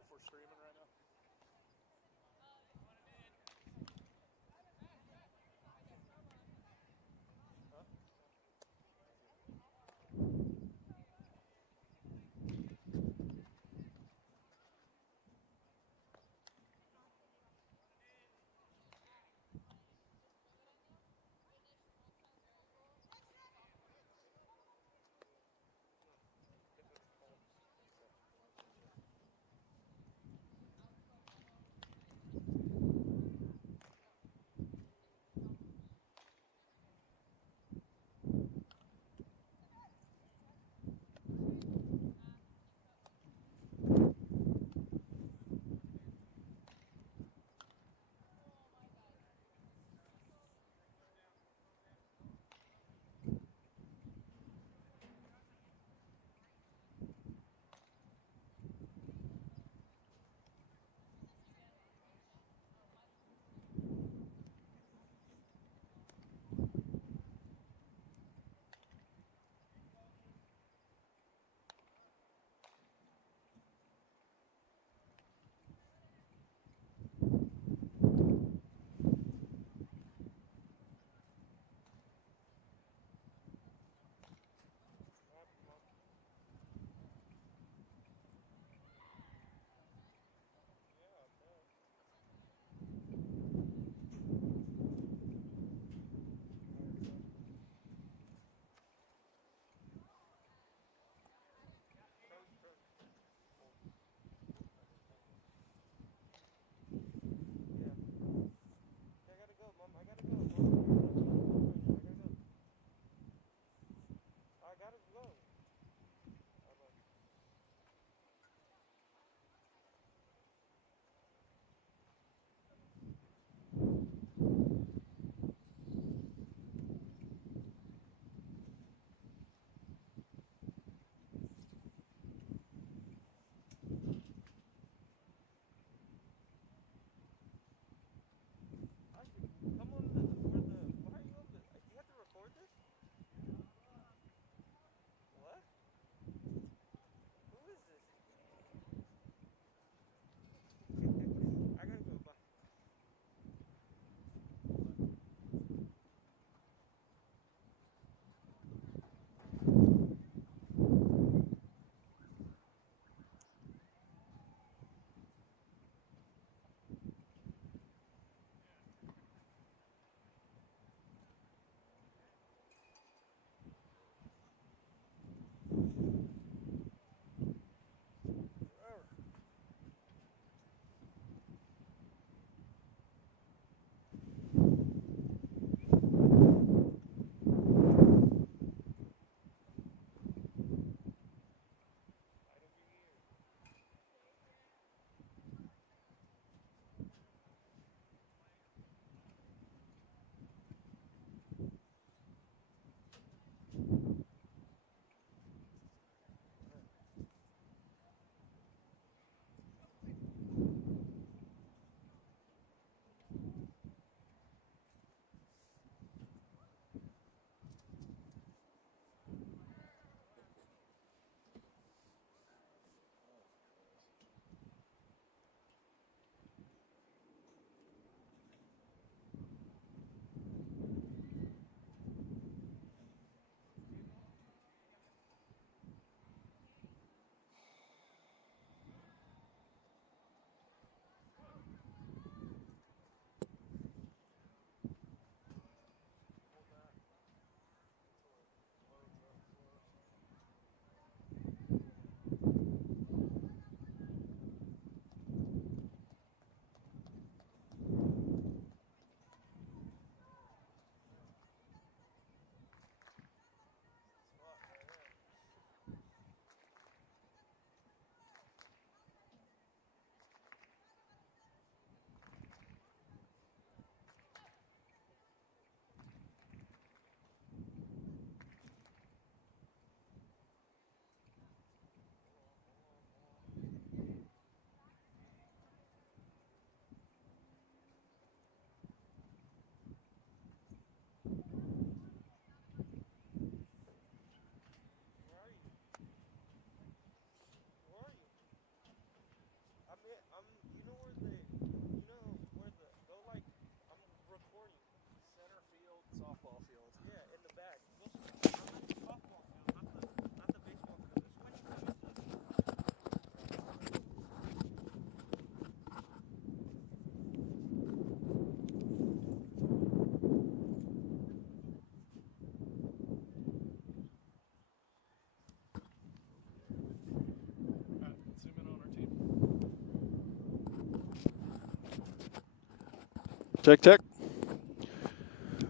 If we're streaming right now. Huh? Check, check.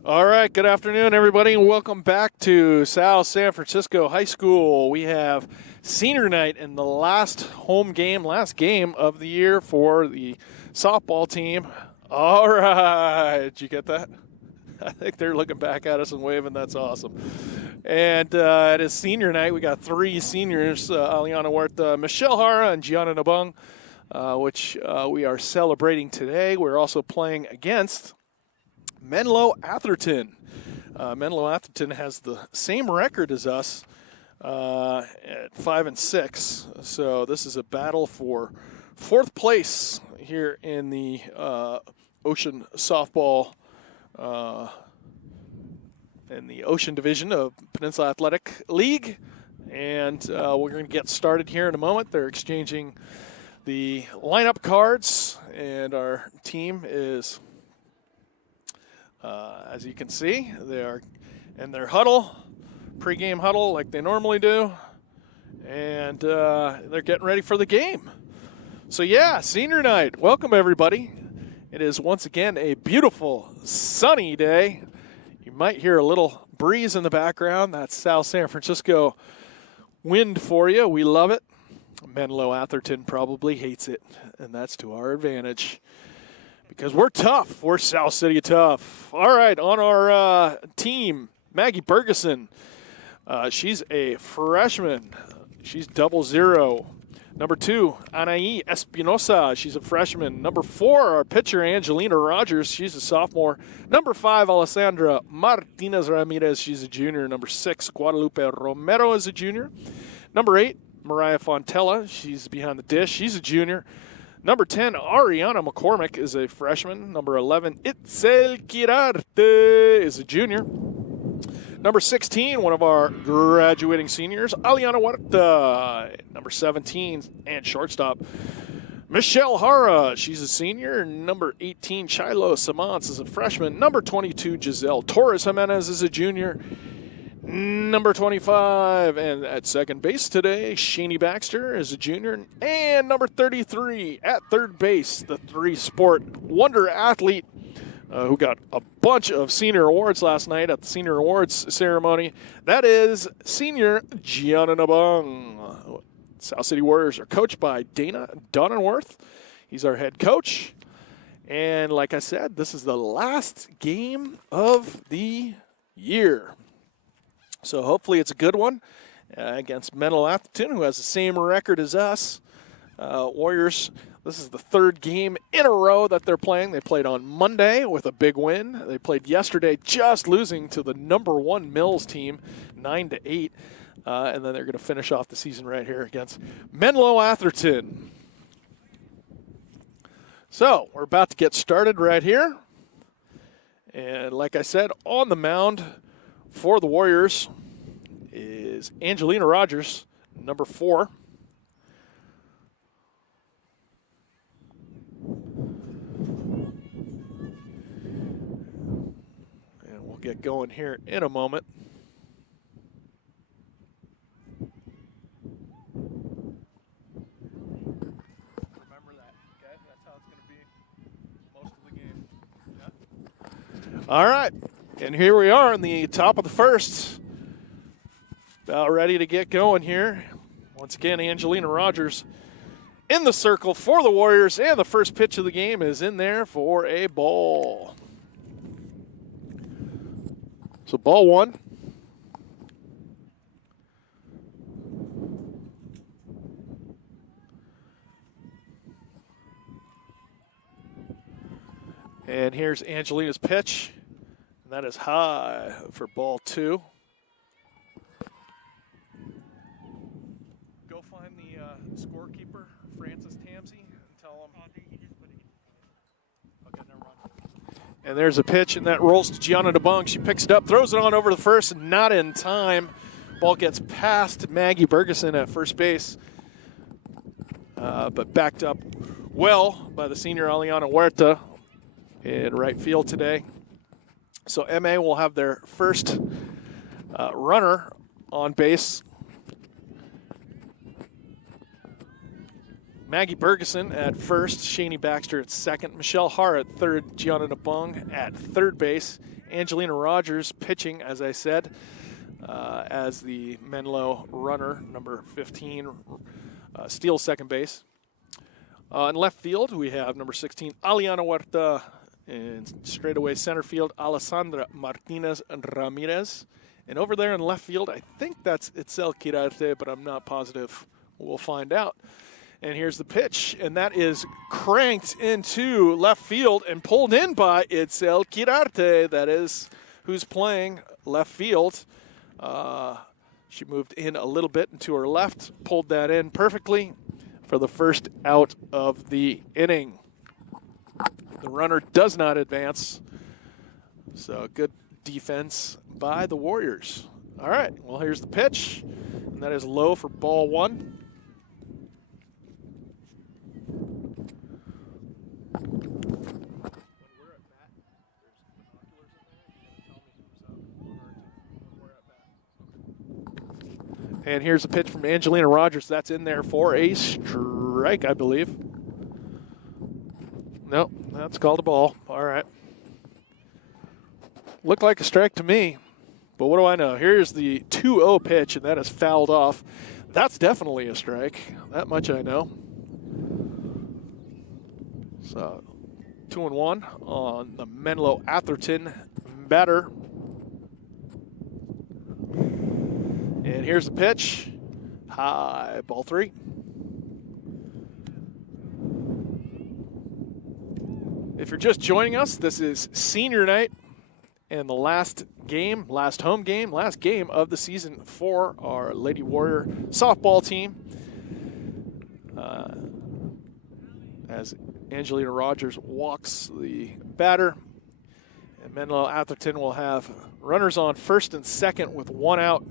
All right, good afternoon, everybody, and welcome back to South San Francisco High School. We have senior night in the last game of the year for the softball team. All right, did you get that? I think they're looking back at us and waving. That's awesome. And it is senior night. We got three seniors, Aliana Huerta, Michelle Hara, and Gianna Nabung, which we are celebrating today. We're also playing against Menlo-Atherton. Menlo-Atherton has the same record as us at 5-6. So this is a battle for fourth place here in the Ocean Softball in the Ocean Division of Peninsula Athletic League. And we're going to get started here in a moment. They're exchanging the lineup cards, and our team is, as you can see, they are in their huddle, pregame huddle like they normally do, and they're getting ready for the game. So yeah, senior night. Welcome, everybody. It is once again a beautiful, sunny day. You might hear a little breeze in the background. That's South San Francisco wind for you. We love it. Menlo-Atherton probably hates it, and that's to our advantage because we're tough. We're South City tough. All right, on our team, Maggie Bergeson. She's a freshman. She's 00. Number 2, Anaí Espinosa. She's a freshman. Number 4, our pitcher, Angelina Rogers. She's a sophomore. Number 5, Alessandra Martinez Ramirez. She's a junior. Number 6, Guadalupe Romero is a junior. Number 8, Mariah Fontella. She's behind the dish. She's a junior. Number 10, Ariana McCormick is a freshman. Number 11, Itzel Quirarte is a junior. Number 16, one of our graduating seniors, Aliana Huerta. Number 17, and shortstop, Michelle Hara. She's a senior. Number 18, Chilo Samantz is a freshman. Number 22, Giselle Torres Jimenez is a junior. Number 25, and at second base today, Shani Baxter is a junior. And number 33, at third base, the three-sport wonder athlete, who got a bunch of senior awards last night at the senior awards ceremony. That is senior Gianna Nabung. South City Warriors are coached by Dana Donenworth. He's our head coach. And like I said, this is the last game of the year. So hopefully it's a good one against Menlo-Atherton, who has the same record as us. Warriors, this is the third game in a row that they're playing. They played on Monday with a big win. They played yesterday just losing to the number 1 Mills team, 9-8. And then they're going to finish off the season right here against Menlo-Atherton. So we're about to get started right here. And like I said, on the mound for the Warriors is Angelina Rogers, number 4. Get going here in a moment. Remember that, okay? That's how it's going to be most of the game. Yeah. All right, and here we are in the top of the first. About ready to get going here. Once again, Angelina Rogers in the circle for the Warriors, and the first pitch of the game is in there for a ball. So ball 1. And here's Angelina's pitch. And that is high for ball 2. Go find the scorekeeper, Francis Tamsey, and tell him. Okay, never mind. And there's a pitch, and that rolls to Gianna Nabung. She picks it up, throws it on over the first, not in time. Ball gets past Maggie Bergeson at first base, but backed up well by the senior Aliana Huerta in right field today. So MA will have their first runner on base. Maggie Bergeson at first, Shani Baxter at second, Michelle Har at third, Gianna Nabung at third base, Angelina Rogers pitching, as I said, as the Menlo runner, number 15, steals second base. In left field, we have number 16, Aliana Huerta. In straightaway center field, Alessandra Martinez Ramirez. And over there in left field, I think that's Itzel Quirarte, but I'm not positive. We'll find out. And here's the pitch, and that is cranked into left field and pulled in by Itzel Quirarte. That is who's playing left field. She moved in a little bit into her left, pulled that in perfectly for the first out of the inning. The runner does not advance, so good defense by the Warriors. All right, well, here's the pitch, and that is low for ball one. And here's a pitch from Angelina Rogers. That's in there for a strike, I believe. Nope, that's called a ball. All right. Looked like a strike to me, but what do I know? Here's the 2-0 pitch, and that is fouled off. That's definitely a strike. That much I know. So 2-1 on the Menlo-Atherton batter. And here's the pitch. High, ball three. If you're just joining us, this is senior night and the last game of the season for our Lady Warrior softball team. As Angelina Rogers walks the batter, and Menlo-Atherton will have runners on first and second with one out.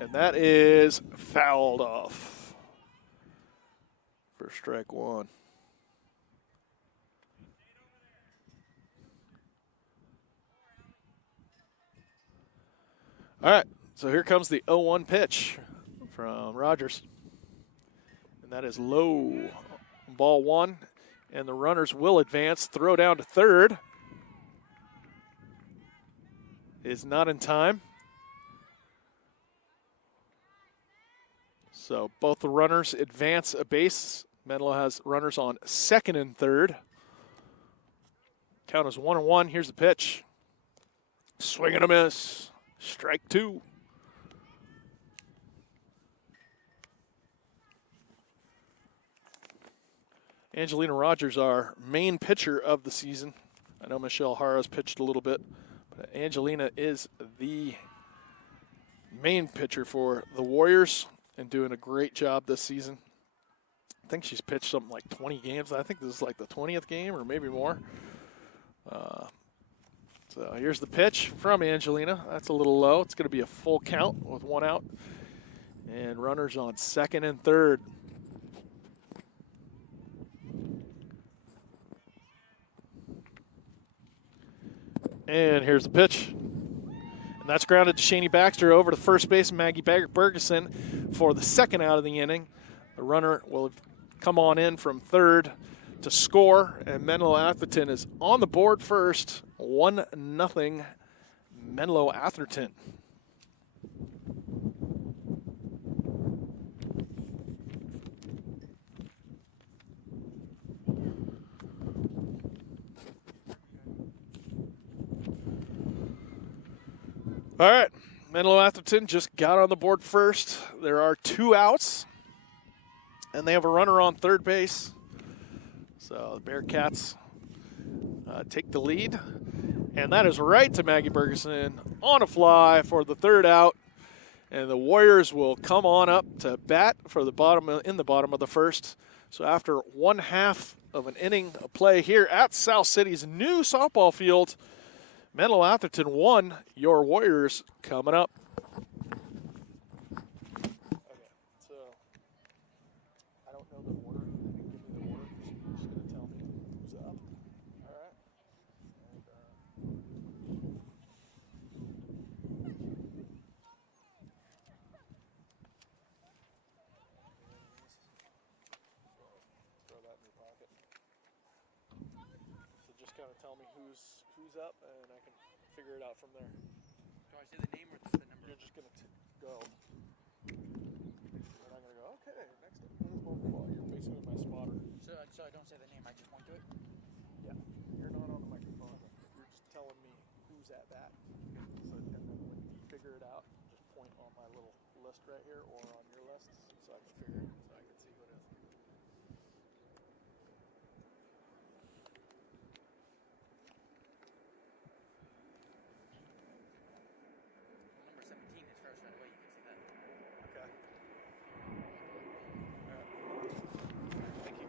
And that is fouled off for strike one. All right, so here comes the 0-1 pitch from Rogers. And that is low, ball one. And the runners will advance, throw down to third. Is not in time. So both the runners advance a base. Menlo has runners on second and third. Count is 1-1. Here's the pitch. Swing and a miss. Strike two. Angelina Rogers, our main pitcher of the season. I know Michelle Hara's pitched a little bit, but Angelina is the main pitcher for the Warriors and doing a great job this season. I think she's pitched something like 20 games. I think this is like the 20th game or maybe more. So here's the pitch from Angelina. That's a little low. It's going to be a full count with one out. And runners on second and third. And here's the pitch. And that's grounded to Shani Baxter over to first base, Maggie Bergeson for the second out of the inning. The runner will come on in from third to score, and Menlo-Atherton is on the board first, 1-0 Menlo-Atherton. All right, Menlo-Atherton just got on the board first. There are two outs, and they have a runner on third base. So the Bearcats take the lead, and that is right to Maggie Bergeson on a fly for the third out, and the Warriors will come on up to bat for the bottom of the first. So after 1/2 of an inning of play here at South City's new softball field, Menlo-Atherton won. Your Warriors coming up. who's up, and I can figure it out from there. Do I say the name or just the number? You're just gonna go. And I'm gonna go. Okay, next up, where's ball? You're basically my spotter. So I don't say the name. I just point to it. Yeah, you're not on the microphone. You're just telling me who's at bat. So, and then when you figure it out, just point on my little list right here or on your list, so I can figure it, so I can see who it is. Number 17 is first right away. You can see that. Okay. All right. Thank you.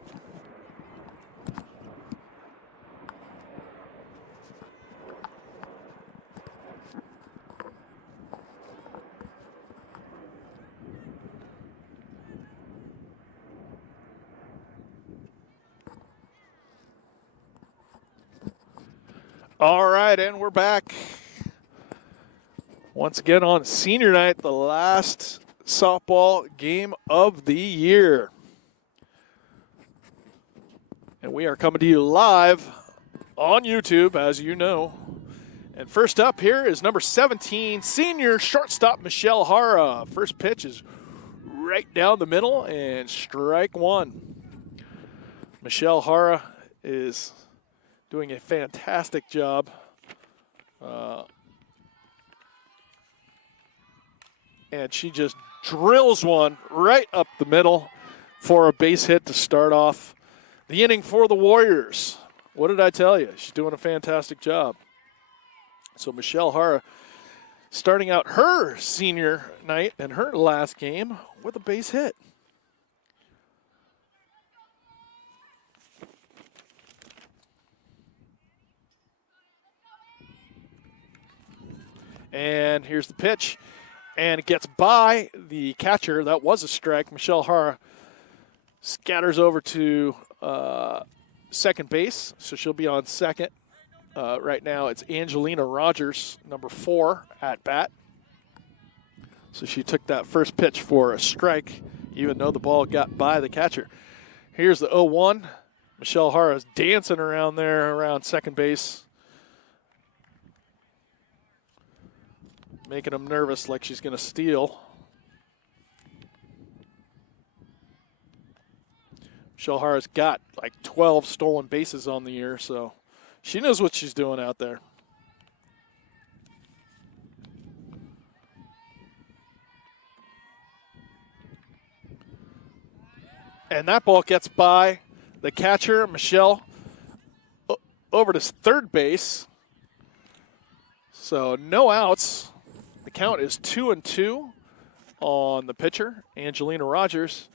All right, and we're back. Once again on senior night, the last softball game of the year. And we are coming to you live on YouTube, as you know. And first up here is number 17, senior shortstop Michelle Hara. First pitch is right down the middle and strike one. Michelle Hara is doing a fantastic job. And she just drills one right up the middle for a base hit to start off the inning for the Warriors. What did I tell you? She's doing a fantastic job. So Michelle Hara starting out her senior night and her last game with a base hit. And here's the pitch. And it gets by the catcher. That was a strike. Michelle Hara scatters over to second base, so she'll be on second. Right now it's Angelina Rogers, number 4, at bat. So she took that first pitch for a strike, even though the ball got by the catcher. Here's the 0-1. Michelle Hara is dancing around there around second base, making them nervous like she's going to steal. Michelle Hara's got like 12 stolen bases on the year, so she knows what she's doing out there. And that ball gets by the catcher, Michelle, over to third base. So no outs. The count is 2-2 on the pitcher, Angelina Rogers.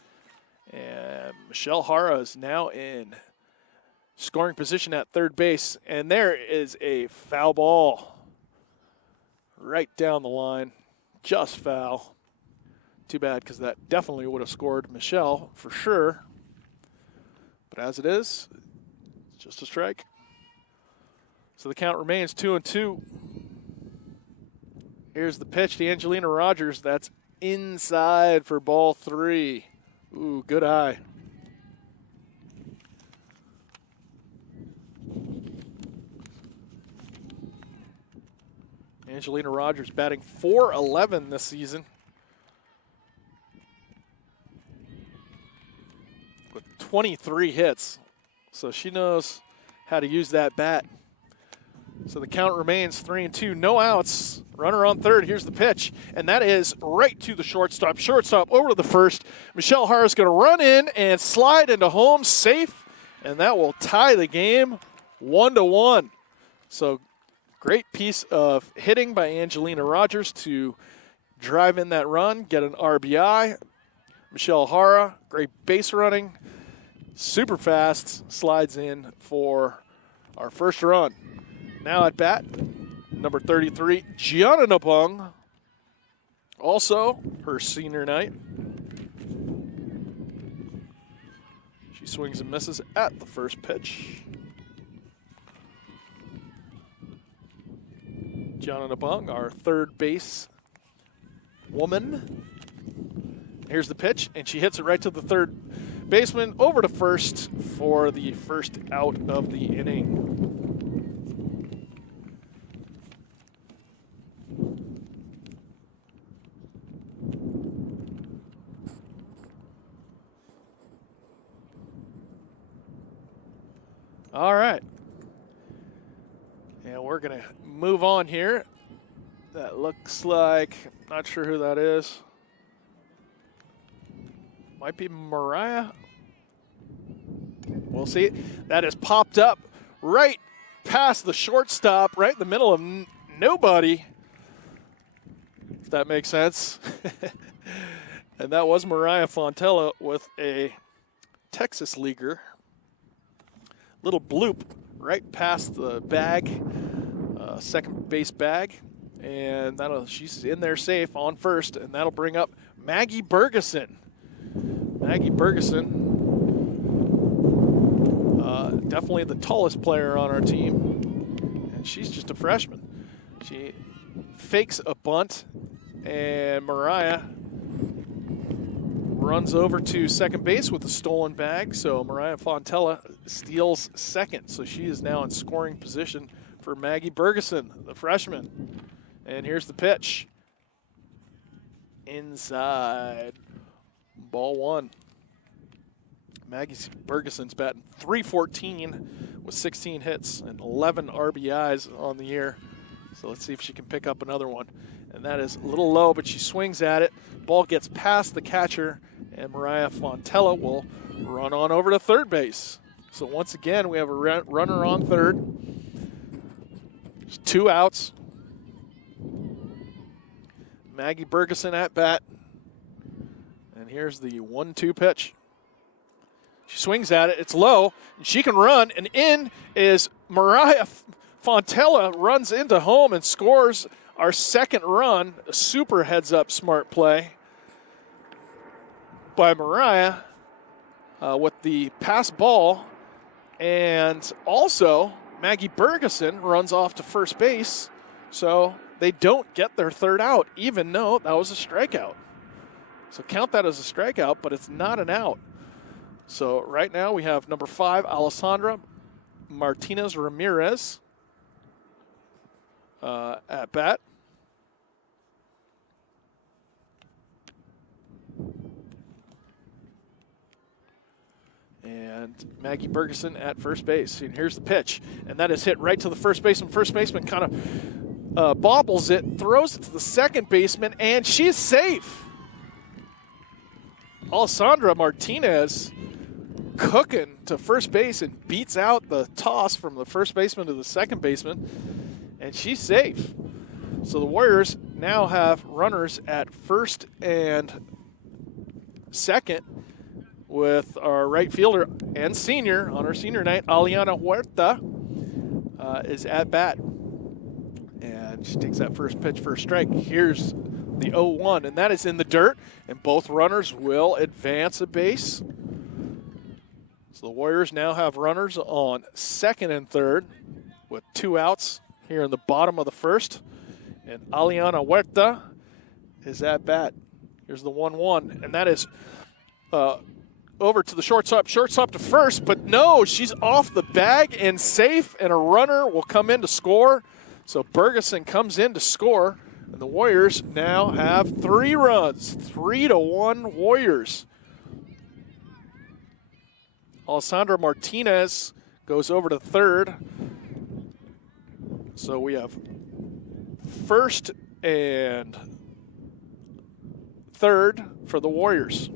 And Michelle Hara is now in scoring position at third base. And there is a foul ball right down the line. Just foul. Too bad, because that definitely would have scored Michelle for sure. But as it is, it's just a strike. So the count remains 2-2. Here's the pitch to Angelina Rogers. That's inside for ball 3. Ooh, good eye. Angelina Rogers batting .411 this season, with 23 hits. So she knows how to use that bat. So the count remains 3-2. No outs. Runner on third. Here's the pitch. And that is right to the shortstop. Shortstop over to the first. Michelle Hara is going to run in and slide into home safe. And that will tie the game 1-1. So great piece of hitting by Angelina Rogers to drive in that run, get an RBI. Michelle Hara, great base running. Super fast. Slides in for our first run. Now at bat, number 33, Gianna Napung. Also her senior night. She swings and misses at the first pitch. Gianna Napung, our third base woman. Here's the pitch, and she hits it right to the third baseman, over to first for the first out of the inning. And we're going to move on here. That looks like, not sure who that is. Might be Mariah. We'll see. That has popped up right past the shortstop, right in the middle of nobody, if that makes sense. And that was Mariah Fontella with a Texas leaguer. Little bloop right past the bag, second base bag. And she's in there safe on first, and that'll bring up Maggie Bergeson. Maggie Bergeson, definitely the tallest player on our team, and she's just a freshman. She fakes a bunt, and Mariah runs over to second base with a stolen bag, so Mariah Fontella steals second. So she is now in scoring position for Maggie Bergeson, the freshman. And here's the pitch. Inside. Ball one. Maggie Bergeson's batting .314 with 16 hits and 11 RBIs on the year. So let's see if she can pick up another one. And that is a little low, but she swings at it. Ball gets past the catcher, and Mariah Fontella will run on over to third base. So once again, we have a runner on third. There's 2 outs. Maggie Bergeson at bat. And here's the 1-2 pitch. She swings at it. It's low, and she can run. And in is Mariah Fontella, runs into home and scores our second run. A super heads-up smart play by Mariah with the pass ball. And also, Maggie Bergeson runs off to first base. So they don't get their third out, even though that was a strikeout. So count that as a strikeout, but it's not an out. So right now we have number 5, Alessandra Martinez Ramirez at bat. And Maggie Bergeson at first base. And here's the pitch. And that is hit right to the first baseman. First baseman kind of bobbles it, throws it to the second baseman, and she's safe. Alessandra Martinez cooking to first base and beats out the toss from the first baseman to the second baseman, and she's safe. So the Warriors now have runners at first and second with our right fielder and senior on our senior night. Aliana Huerta is at bat, and she takes that first pitch for a strike. Here's the 0-1, and that is in the dirt, and both runners will advance a base. So the Warriors now have runners on second and third with 2 outs here in the bottom of the first, and Aliana Huerta is at bat. Here's the 1-1, and that is over to the shortstop to first, but no, she's off the bag and safe, and a runner will come in to score. So Bergeson comes in to score, and the Warriors now have 3 runs, 3-1 Warriors. Alessandra Martinez goes over to third. So we have first and third for the Warriors.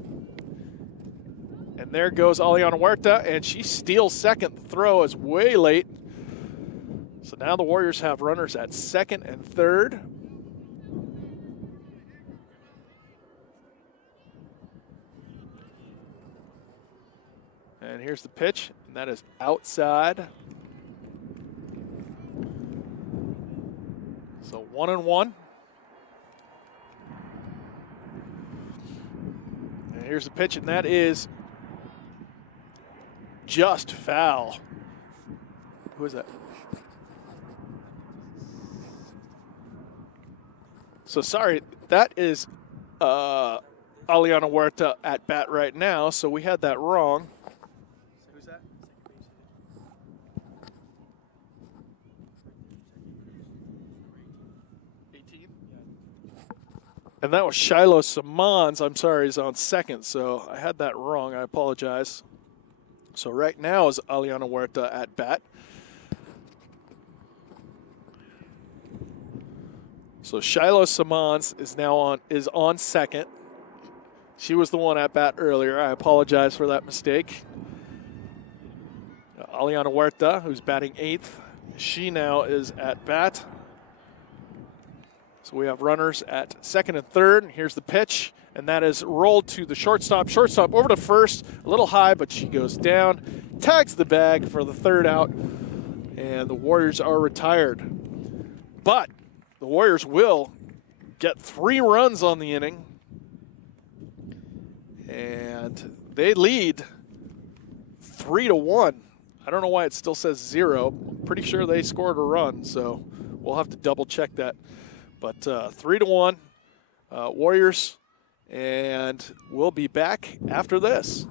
And there goes Aliana Huerta, and she steals second. The throw is way late. So now the Warriors have runners at second and third. And here's the pitch, and that is outside. So 1-1. And here's the pitch, and that is just foul. Who is that? So sorry, that is Aliana Huerta at bat right now, so we had that wrong. Who's that? 18? And that was Shiloh Simons, I'm sorry, is on second, so I had that wrong. I apologize. So right now is Aliana Huerta at bat. So Shiloh Simons is on second. She was the one at bat earlier. I apologize for that mistake. Aliana Huerta, who's batting 8th, she now is at bat. So we have runners at second and third. Here's the pitch, and that is rolled to the shortstop. Shortstop over to first, a little high, but she goes down, tags the bag for the third out, and the Warriors are retired. But the Warriors will get 3 runs on the inning, and they lead 3-1. I don't know why it still says 0. I'm pretty sure they scored a run, so we'll have to double check that. But 3-1 Warriors, and we'll be back after this.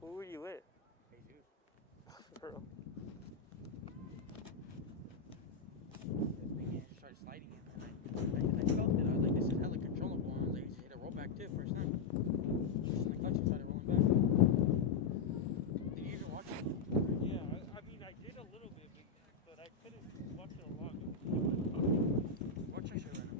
Who were you with? Hey, dude. Bro. This thing started sliding in, and I felt it. I was like, this is hella controllable. And I was like, hit a roll back too, first time. Just in the clutch, it started rolling back. Did you even watch it? Yeah, I mean, I did a little bit, but I couldn't watch it a lot. Watch that shit right now.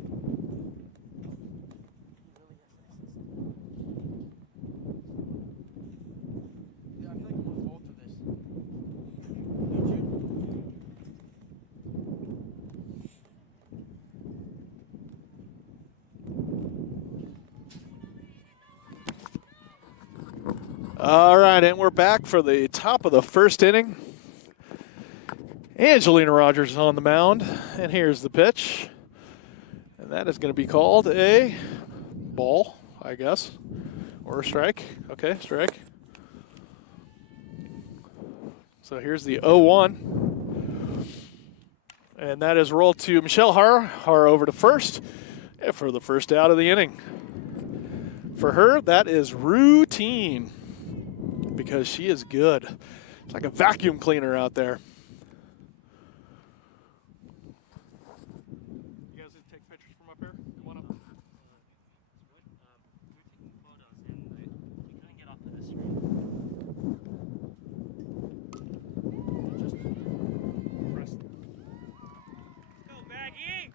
All right, and we're back for the top of the first inning. Angelina Rogers is on the mound, and here's the pitch. And that is going to be called a ball, I guess, or a strike. Okay, strike. So here's the 0-1. And that is rolled to Michelle Har. Har over to first for the first out of the inning. For her, that is routine, because she is good. It's like a vacuum cleaner out there. You guys didn't take pictures from up here? Come on up. We were taking photos, and we couldn't get off of this screen. Just press. Let's go, Maggie!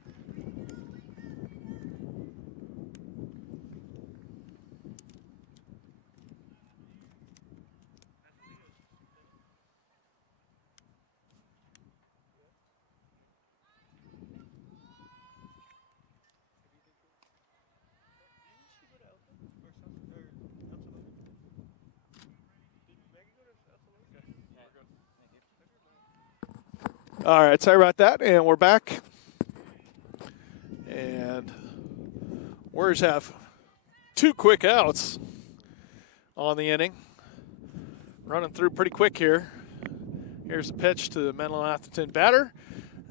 All right, sorry about that, and we're back. And Warriors have 2 quick outs on the inning. Running through pretty quick here. Here's the pitch to the Menlo-Atherton batter.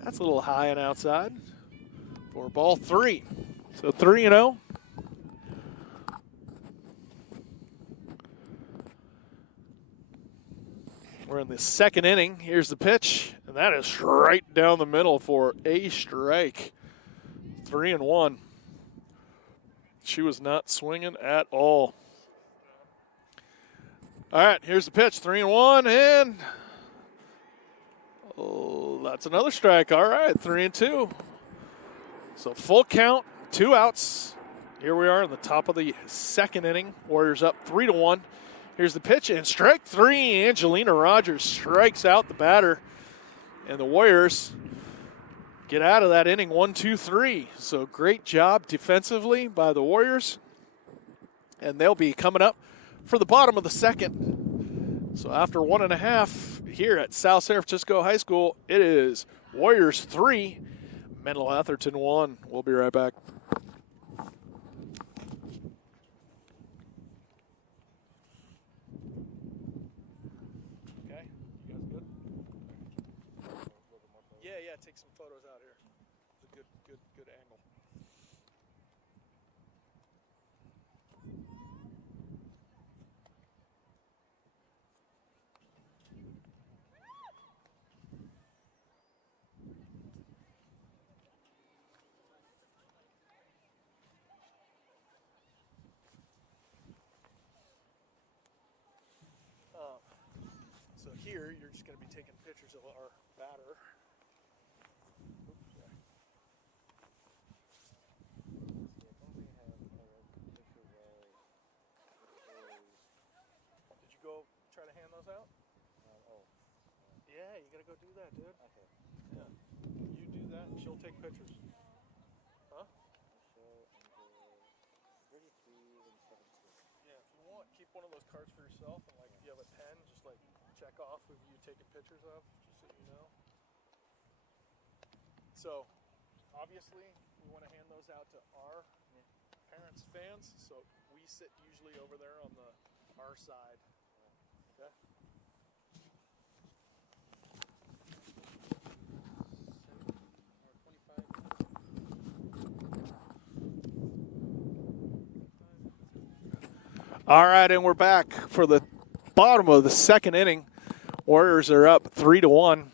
That's a little high and outside for ball 3. So 3-0. We're in the second inning. Here's the pitch, and that is right down the middle for a strike. 3-1. She was not swinging at all. All right, here's the pitch, 3-1, and that's another strike. All right, 3-2. So full count, 2 outs. Here we are in the top of the second inning. Warriors up 3-1. Here's the pitch, and strike 3. Angelina Rogers strikes out the batter, and the Warriors get out of that inning 1-2-3. So great job defensively by the Warriors, and they'll be coming up for the bottom of the second. So after 1.5 here at South San Francisco High School, it is Warriors 3, Menlo-Atherton 1. We'll be right back. good angle. So here, you're just going to be taking pictures of our batter. Oops, sorry. Did you go try to hand those out? Yeah, you got to go do that, dude. Okay. Yeah. You do that, and she'll take pictures. Huh? Yeah, if you want, keep one of those cards for yourself, and like if you have a pen, just like check off who you taking pictures of, just so you know. So, obviously, we want to hand those out to our parents, fans. So we sit usually over there on our side. Okay. All right, and we're back for the bottom of the second inning. Warriors are up 3-1.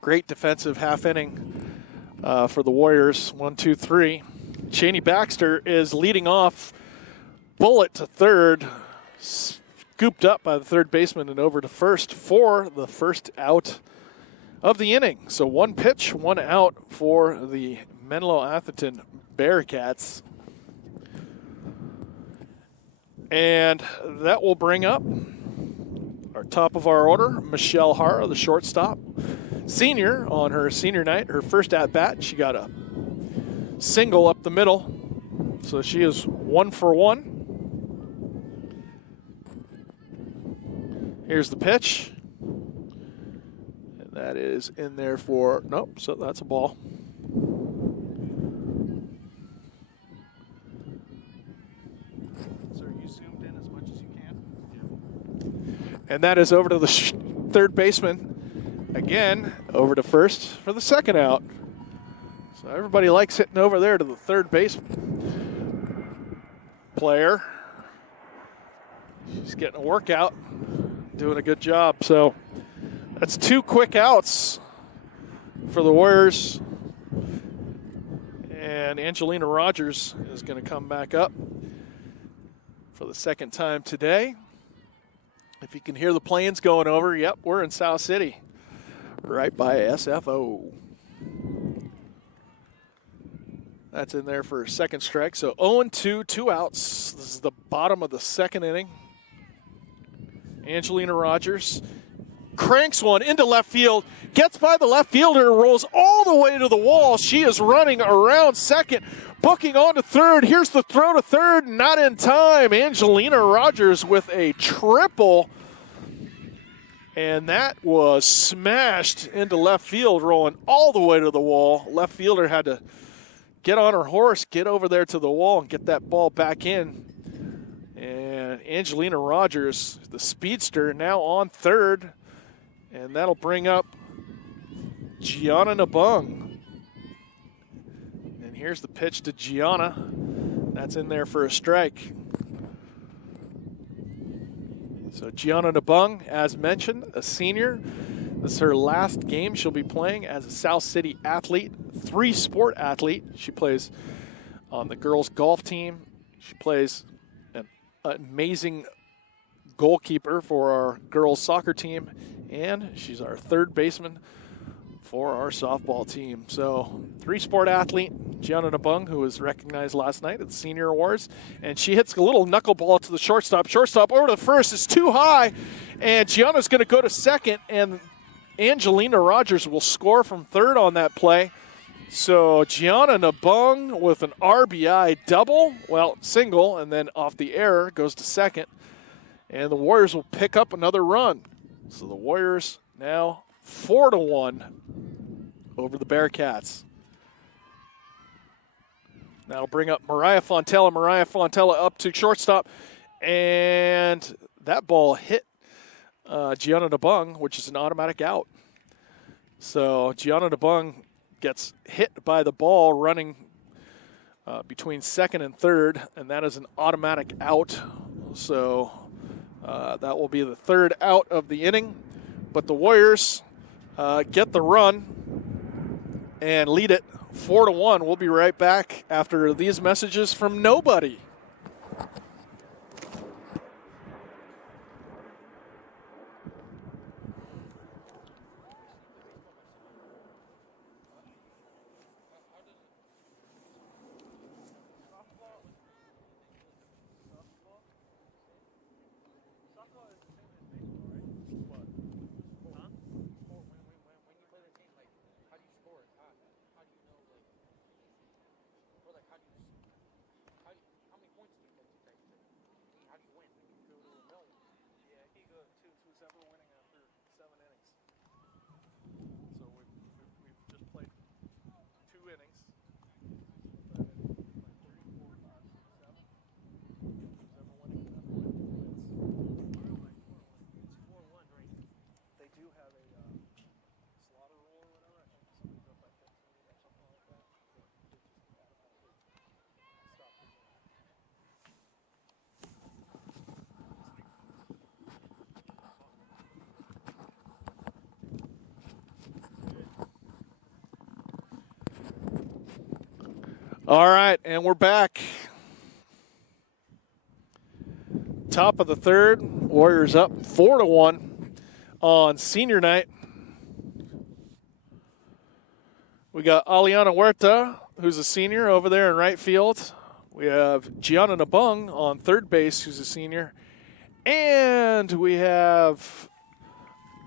Great defensive half inning for the Warriors. 1, 2, 3. Shani Baxter is leading off. Bullet to third. Scooped up by the third baseman and over to first for the first out of the inning. So 1 pitch, 1 out for the Menlo-Atherton Bearcats. And that will bring up our top of our order, Michelle Hara, the shortstop. Senior on her senior night, her first at-bat. She got a single up the middle. So she is 1 for 1. Here's the pitch. And that is in there for, nope, so that's a ball. And that is over to the third baseman. Again, over to first for the second out. So everybody likes hitting over there to the third base player. She's getting a workout, doing a good job. So that's 2 quick outs for the Warriors. And Angelina Rogers is going to come back up for the second time today. If you can hear the planes going over, yep, we're in South City, right by SFO. That's in there for a second strike. So 0-2, 2 outs. This is the bottom of the second inning. Angelina Rogers cranks one into left field, gets by the left fielder, rolls all the way to the wall. She is running around second, booking on to third. Here's the throw to third, not in time. Angelina Rogers with a triple. And that was smashed into left field, rolling all the way to the wall. Left fielder had to get on her horse, get over there to the wall, and get that ball back in. And Angelina Rogers, the speedster, now on third. And that'll bring up Gianna Nabung. And here's the pitch to Gianna. That's in there for a strike. So Gianna Nabung, as mentioned, a senior. This is her last game she'll be playing as a South City athlete, 3-sport athlete. She plays on the girls' golf team. She plays an amazing goalkeeper for our girls' soccer team. And she's our third baseman for our softball team. So 3-sport athlete, Gianna Nabung, who was recognized last night at the Senior Awards. And she hits a little knuckleball to the shortstop. Shortstop over to the first. It's too high. And Gianna's going to go to second. And Angelina Rogers will score from third on that play. So Gianna Nabung with an RBI double. Well, single. And then off the error goes to second. And the Warriors will pick up another run. So the Warriors now 4-1 over the Bearcats. That'll bring up Mariah Fontella. Mariah Fontella up to shortstop. And that ball hit Gianna Nabung, which is an automatic out. So Gianna Nabung gets hit by the ball running between second and third, and that is an automatic out. So that will be the third out of the inning. But the Warriors get the run and lead it 4-1. We'll be right back after these messages from nobody. All right, and we're back. Top of the third, Warriors up 4-1 on senior night. We got Aliana Huerta, who's a senior over there in right field. We have Gianna Nabung on third base, who's a senior. And we have,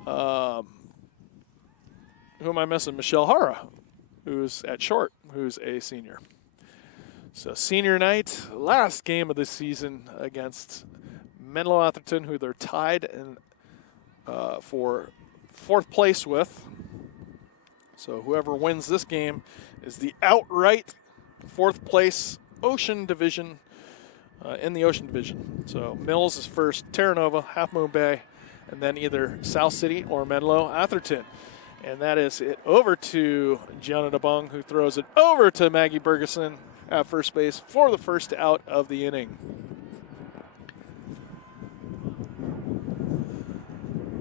who am I missing? Michelle Hara, who's at short, who's a senior. So senior night, last game of the season against Menlo-Atherton, who they're tied in, for fourth place with. So whoever wins this game is the outright fourth place Ocean Division, in the Ocean Division. So Mills is first, Terra Nova, Half Moon Bay, and then either South City or Menlo-Atherton. And that is it over to Gianna Nabung, who throws it over to Maggie Bergeson at first base for the first out of the inning.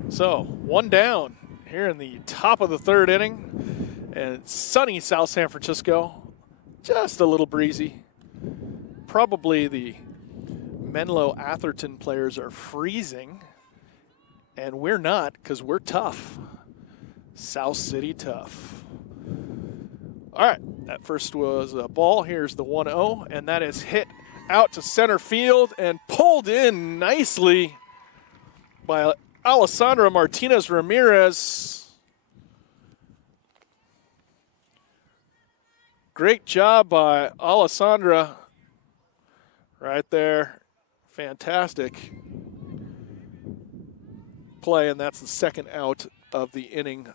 So, one down here in the top of the third inning. And sunny South San Francisco, just a little breezy. Probably the Menlo-Atherton players are freezing, and we're not because we're tough. South City tough. All right, that first was a ball. Here's the 1-0, and that is hit out to center field and pulled in nicely by Alessandra Martinez Ramirez. Great job by Alessandra right there. Fantastic play, and that's the second out of the inning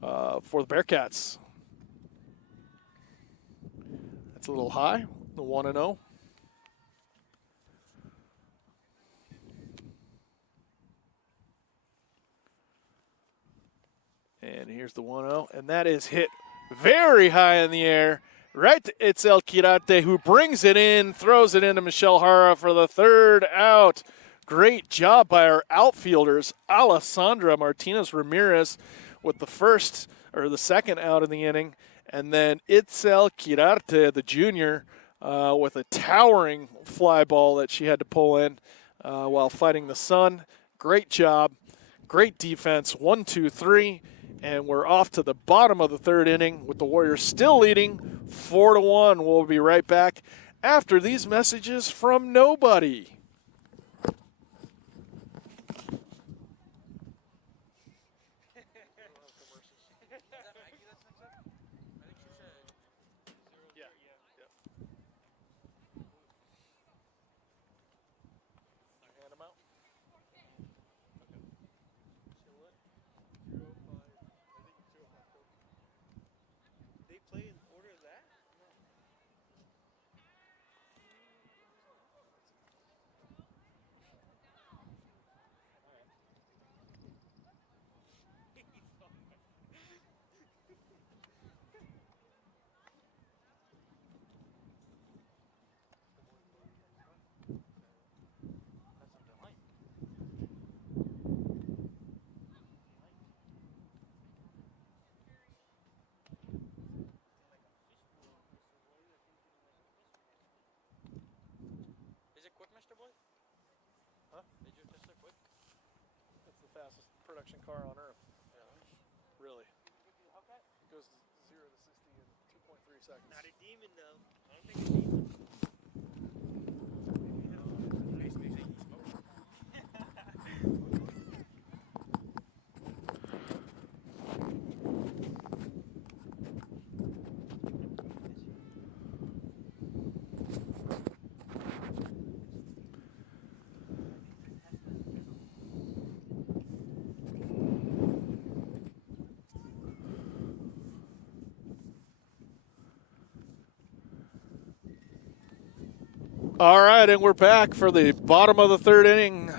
for the Bearcats. That's a little high, the 1-0. And here's the 1-0, and that is hit very high in the air, right to Itzel Kirate, who brings it in, throws it into Michelle Hara for the third out. Great job by our outfielders, Alessandra Martinez Ramirez with the first or the second out in the inning, and then Itzel Kirarte, the junior, with a towering fly ball that she had to pull in while fighting the sun. Great job, great defense. 1, 2, 3, and we're off to the bottom of the third inning with the Warriors still leading 4-1. We'll be right back after these messages from nobody. fastest production car on earth. Really. It goes 0 to 60 in 2.3 seconds. Not a demon, though. I don't think a demon. Nice mix that you smoke. All right, and we're back for the bottom of the third inning,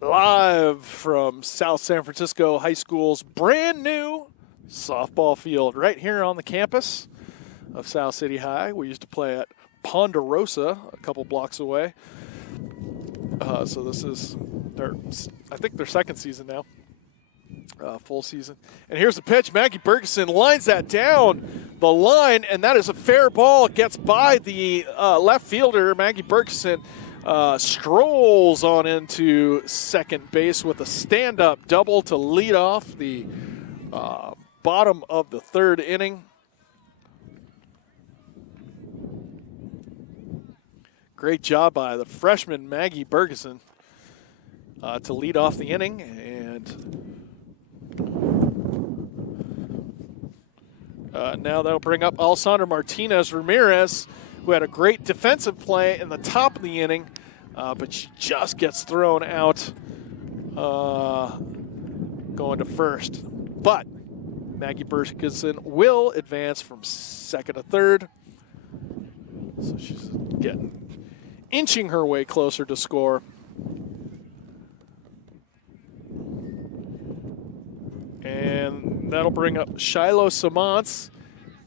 live from South San Francisco High School's brand new softball field right here on the campus of South City High. We used to play at Ponderosa a couple blocks away. So this is I think their second season now, full season. And here's the pitch. Maggie Bergeson lines that down the line, and that is a fair ball. It gets by the left fielder. Maggie Bergeson strolls on into second base with a stand-up double to lead off the bottom of the third inning. Great job by the freshman Maggie Bergeson to lead off the inning. And now that'll bring up Alessandra Martinez Ramirez, who had a great defensive play in the top of the inning, but she just gets thrown out going to first. But Maggie Bergeson will advance from second to third. So she's inching her way closer to score. And that'll bring up Shiloh Samantz,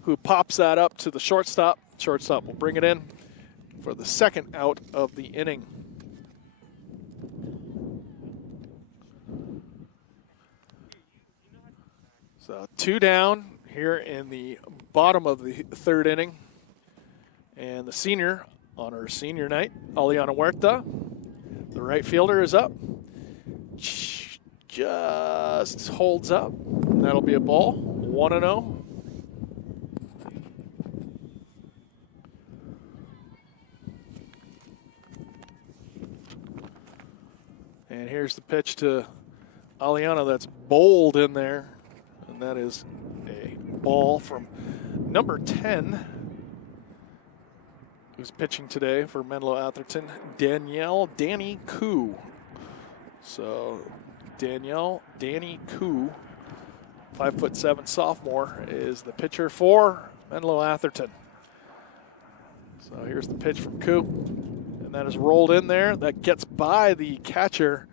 who pops that up to the shortstop. Shortstop will bring it in for the second out of the inning. So 2 down here in the bottom of the third inning. And the senior on her senior night, Aliana Huerta, the right fielder, is up. Just holds up. That'll be a ball. 1-0. And here's the pitch to Aliana that's bowled in there. And that is a ball from number 10, who's pitching today for Menlo-Atherton, Danny Koo. So Danny Koo, 5'7" sophomore, is the pitcher for Menlo-Atherton. So here's the pitch from Koo, and that is rolled in there. That gets by the catcher.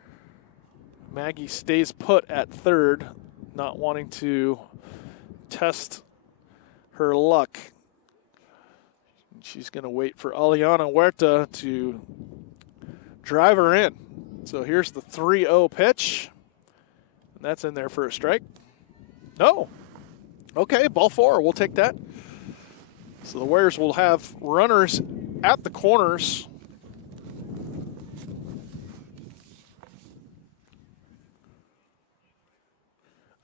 Maggie stays put at third, not wanting to test her luck. She's going to wait for Aliana Huerta to drive her in. So here's the 3-0 pitch. And that's in there for a strike. No. Okay, ball 4. We'll take that. So the Warriors will have runners at the corners.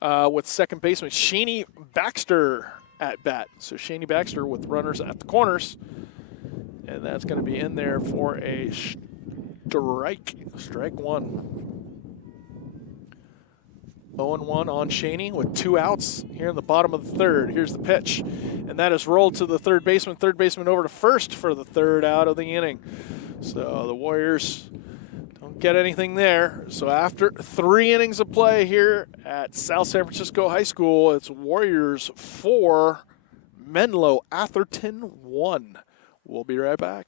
With second baseman Shani Baxter at bat. So Shani Baxter with runners at the corners. And that's going to be in there for a strike. Strike 1. 0-1 on Shani with 2 outs here in the bottom of the third. Here's the pitch. And that is rolled to the third baseman. Third baseman over to first for the third out of the inning. So the Warriors don't get anything there. So after 3 innings of play here at South San Francisco High School, it's Warriors 4, Menlo-Atherton 1. We'll be right back.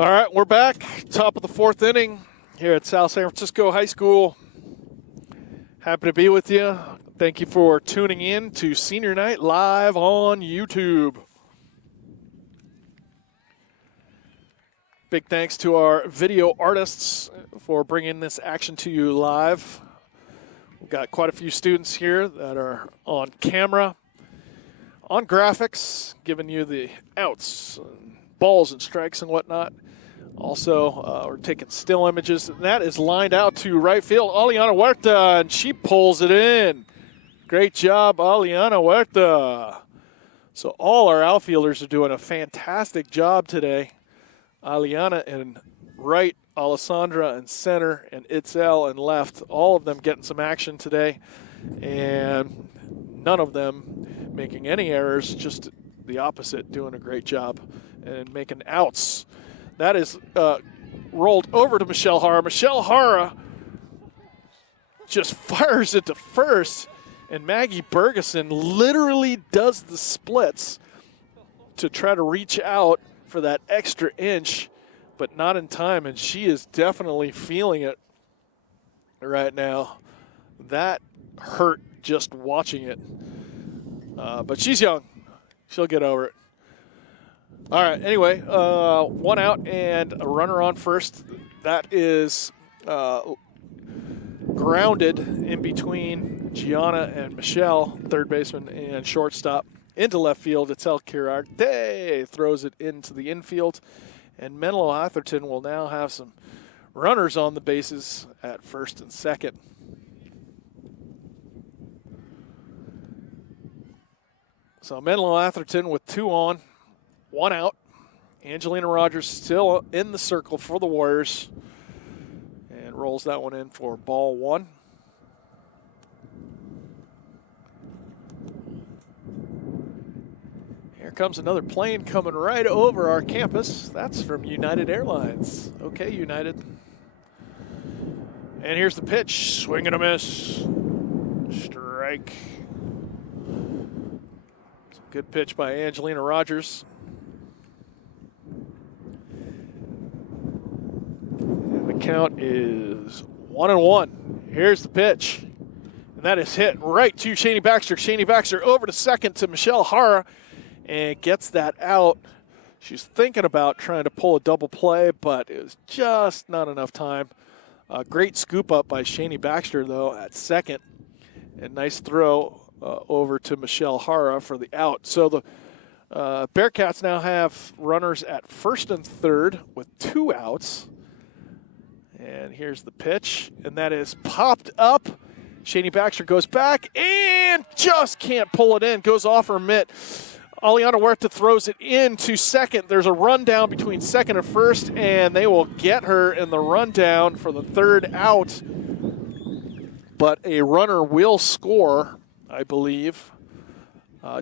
All right, we're back. Top of the fourth inning here at South San Francisco High School. Happy to be with you. Thank you for tuning in to Senior Night live on YouTube. Big thanks to our video artists for bringing this action to you live. We've got quite a few students here that are on camera, on graphics, giving you the outs, and balls and strikes and whatnot. Also, we're taking still images, and that is lined out to right field. Aliana Huerta, and she pulls it in. Great job, Aliana Huerta. So all our outfielders are doing a fantastic job today. Aliana in right, Alessandra in center, and Itzel in left. All of them getting some action today, and none of them making any errors, just the opposite, doing a great job and making outs. That is rolled over to Michelle Hara. Michelle Hara just fires it to first, and Maggie Bergeson literally does the splits to try to reach out for that extra inch, but not in time, and she is definitely feeling it right now. That hurt just watching it, but she's young. She'll get over it. All right, anyway, one out and a runner on first. That is grounded in between Gianna and Michelle, third baseman and shortstop. Into left field, it's El Quirarte throws it into the infield. And Menlo-Atherton will now have some runners on the bases at first and second. So Menlo-Atherton with 2 on, 1 out. Angelina Rogers still in the circle for the Warriors and rolls that one in for ball 1. Here comes another plane coming right over our campus. That's from United Airlines. Okay, United. And here's the pitch. Swing and a miss. Strike. Good pitch by Angelina Rogers. And the count is 1-1. Here's the pitch. And that is hit right to Shani Baxter. Shani Baxter over to second to Michelle Hara and gets that out. She's thinking about trying to pull a double play, but it was just not enough time. Great scoop up by Shani Baxter, though, at second. And nice throw over to Michelle Hara for the out. So the Bearcats now have runners at first and third with 2 outs. And here's the pitch, and that is popped up. Shani Baxter goes back and just can't pull it in. Goes off her mitt. Aliana Huerta throws it into second. There's a rundown between second and first, and they will get her in the rundown for the 3rd out. But a runner will score, I believe.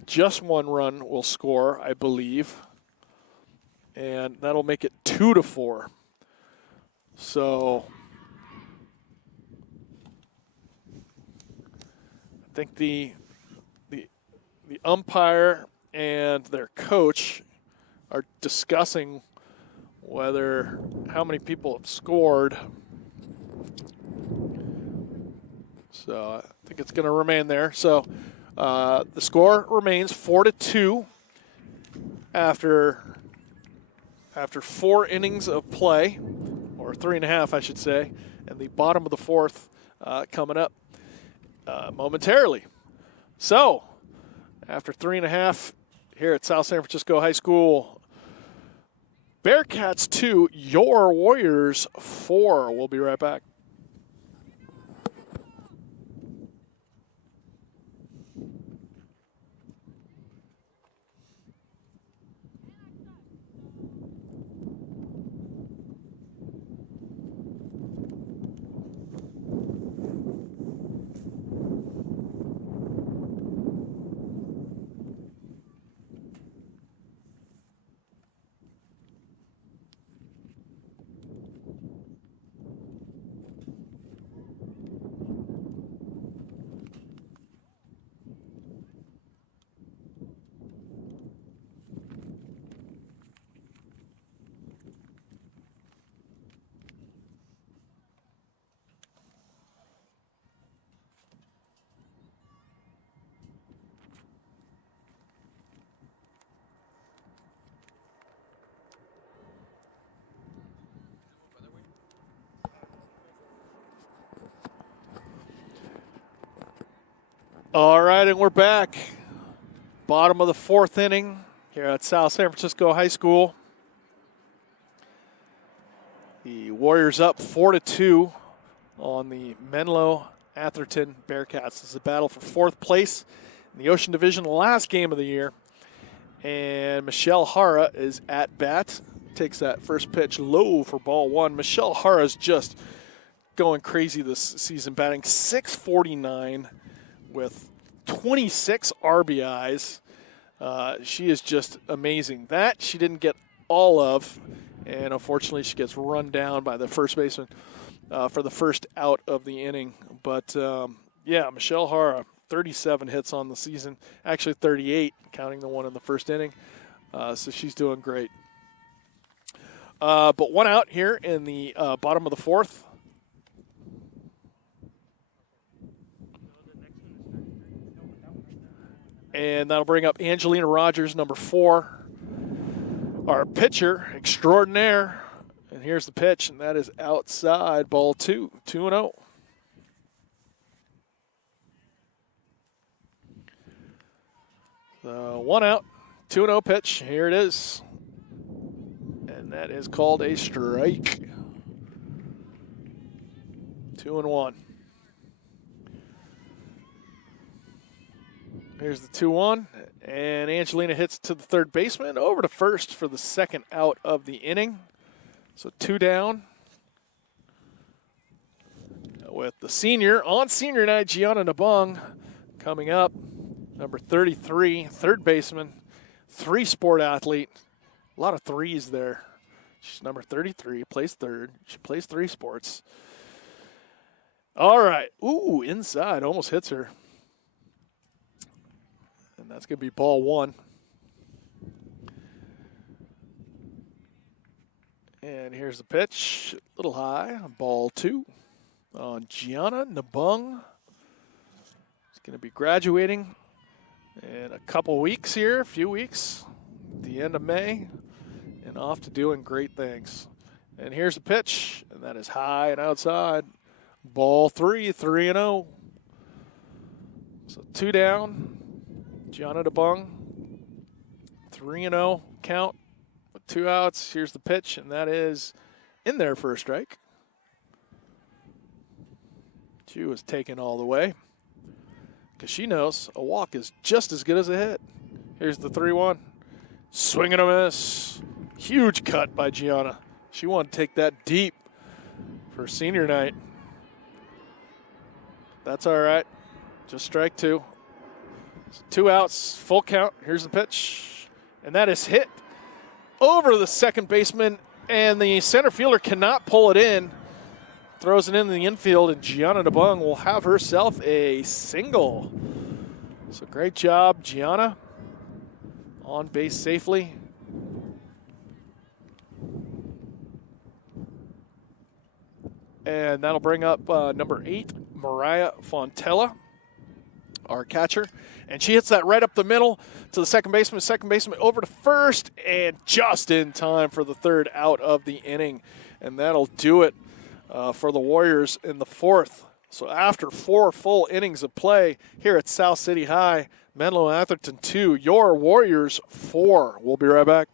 Just 1 run will score, I believe. And that'll make it 2-4. So I think the umpire and their coach are discussing how many people have scored. So I think it's going to remain there. So the score remains 4-2 after 4 innings of play, or 3.5, I should say, and the bottom of the 4th coming up momentarily. So after 3.5 here at South San Francisco High School, Bearcats 2, your Warriors 4. We'll be right back. All right, and we're back. Bottom of the fourth inning here at South San Francisco High School. The Warriors up 4-2 on the Menlo-Atherton Bearcats. This is a battle for fourth place in the Ocean Division, the last game of the year. And Michelle Hara is at bat. Takes that first pitch low for ball one. Michelle Hara is just going crazy this season, batting .649 with 26 RBIs. She is just amazing. That she didn't get all of, and unfortunately she gets run down by the first baseman for the first out of the inning. But, yeah, Michelle Hara, 37 hits on the season, actually 38, counting the one in the first inning. So she's doing great. But one out here in the bottom of the fourth. And that'll bring up Angelina Rogers, number 4, our pitcher extraordinaire. And here's the pitch, and that is outside, ball 2, 2-0. So 1 out, 2-0 pitch. Here it is. And that is called a strike. 2-1. Here's the 2-1, and Angelina hits to the third baseman, over to first for the second out of the inning. So 2 down. With the senior, on senior night, Gianna Nabung coming up, number 33, third baseman, 3-sport athlete. A lot of threes there. She's number 33, plays third. She plays 3 sports. All right. Ooh, inside, almost hits her. And that's going to be ball 1. And here's the pitch. A little high. Ball 2 on Gianna Nabung. She's going to be graduating in a couple weeks here, a few weeks, at the end of May, and off to doing great things. And here's the pitch, and that is high and outside. Ball 3, 3-0. So 2 down. Gianna Nabung, 3-0 count with 2 outs. Here's the pitch, and that is in there for a strike. She was taken all the way because she knows a walk is just as good as a hit. Here's the 3-1. Swing and a miss. Huge cut by Gianna. She wanted to take that deep for senior night. That's all right. Just strike 2. So 2 outs, full count. Here's the pitch. And that is hit over the second baseman, and the center fielder cannot pull it in. Throws it in the infield, and Gianna Nabung will have herself a single. So great job, Gianna. On base safely. And that'll bring up number 8, Mariah Fontella, our catcher. And she hits that right up the middle to the second baseman over to first, and just in time for the third out of the inning. And that'll do it for the Warriors in the fourth. So after 4 full innings of play here at South City High, Menlo-Atherton 2, your Warriors 4. We'll be right back.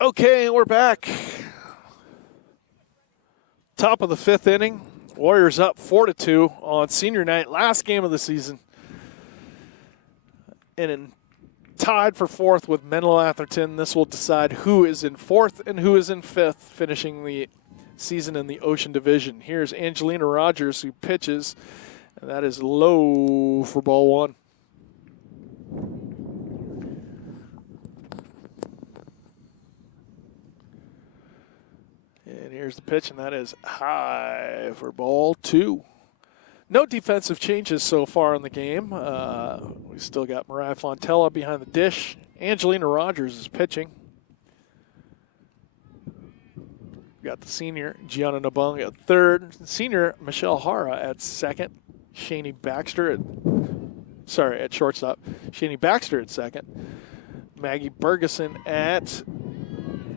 Okay, we're back. Top of the 5th inning. Warriors up 4-2 on senior night, last game of the season. And tied for 4th with Menlo-Atherton. This will decide who is in 4th and who is in 5th, finishing the season in the Ocean Division. Here's Angelina Rogers, who pitches, and that is low for ball 1. And here's the pitch, and that is high for ball 2. No defensive changes so far in the game. We still got Mariah Fontella behind the dish. Angelina Rogers is pitching. We got the senior, Gianna Nabung, at 3rd. Senior, Michelle Hara at 2nd. Shani Baxter at shortstop. Shani Baxter at 2nd. Maggie Bergeson at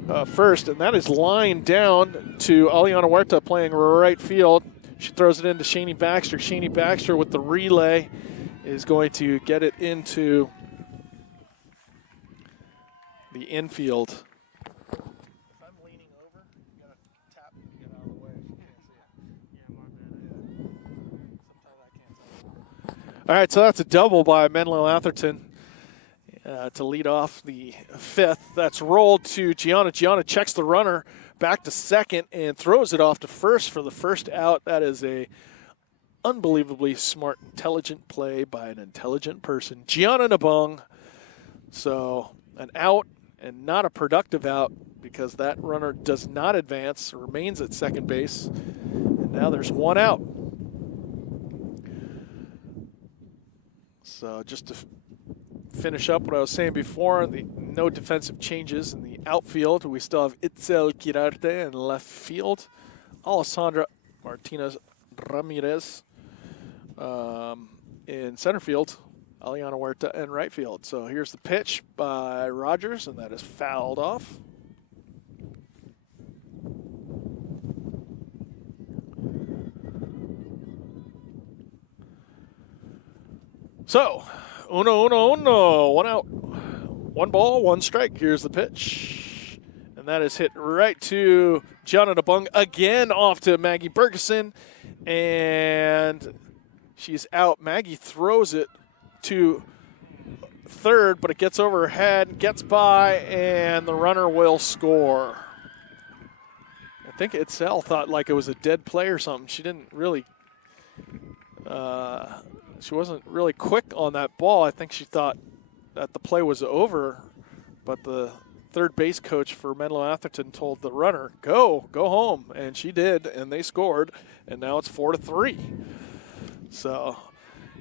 1st. And that is lined down to Aliana Huerta playing right field. She throws it into Shani Baxter. Shani Baxter with the relay is going to get it into the infield. If I'm leaning over, you gotta tap me to get out of the way if you can't see it. Yeah, my bad. Sometimes I can't see. All right, so that's a double by Menlo-Atherton to lead off the 5th. That's rolled to Gianna. Gianna checks the runner back to 2nd and throws it off to 1st for the first out. That is a unbelievably smart, intelligent play by an intelligent person, Gianna Nabung. So an out, and not a productive out, because that runner does not advance, remains at 2nd base. And now there's 1 out. So just to finish up what I was saying before, no defensive changes in the outfield. We still have Itzel Quirarte in left field. Alessandra Martinez Ramirez in center field. Aliana Huerta in right field. So here's the pitch by Rogers, and that is fouled off. So, uno, 1 out. 1 ball, 1 strike. Here's the pitch. And that is hit right to Gianna Nabung. Again off to Maggie Bergeson. And she's out. Maggie throws it to 3rd, but it gets over her head, gets by, and the runner will score. I think Itzel thought like it was a dead play or something. She didn't really... she wasn't really quick on that ball. I think she thought that the play was over, but the 3rd base coach for Menlo-Atherton told the runner, go home, and she did, and they scored, and now it's 4-3. So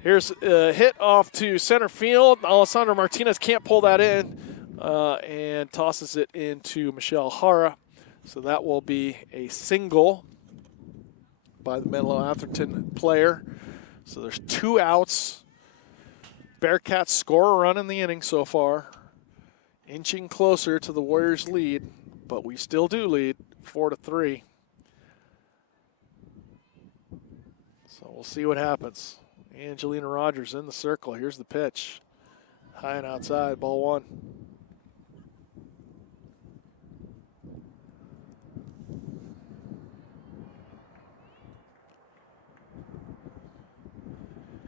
here's a hit off to center field. Alessandra Martinez can't pull that in and tosses it into Michelle Hara. So that will be a single by the Menlo-Atherton player. So there's 2 outs. Bearcats score a run in the inning so far, inching closer to the Warriors' lead, but we still do lead 4-3. So we'll see what happens. Angelina Rogers in the circle. Here's the pitch. High and outside, ball 1.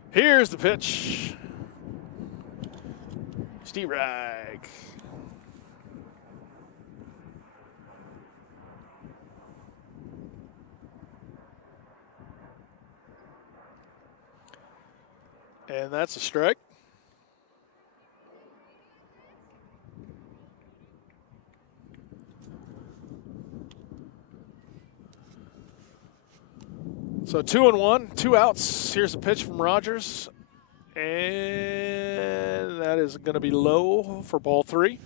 Here's the pitch. Steve Rag. And that's a strike. So 2-1, 2 outs. Here's a pitch from Rogers. And that is going to be low for ball 3.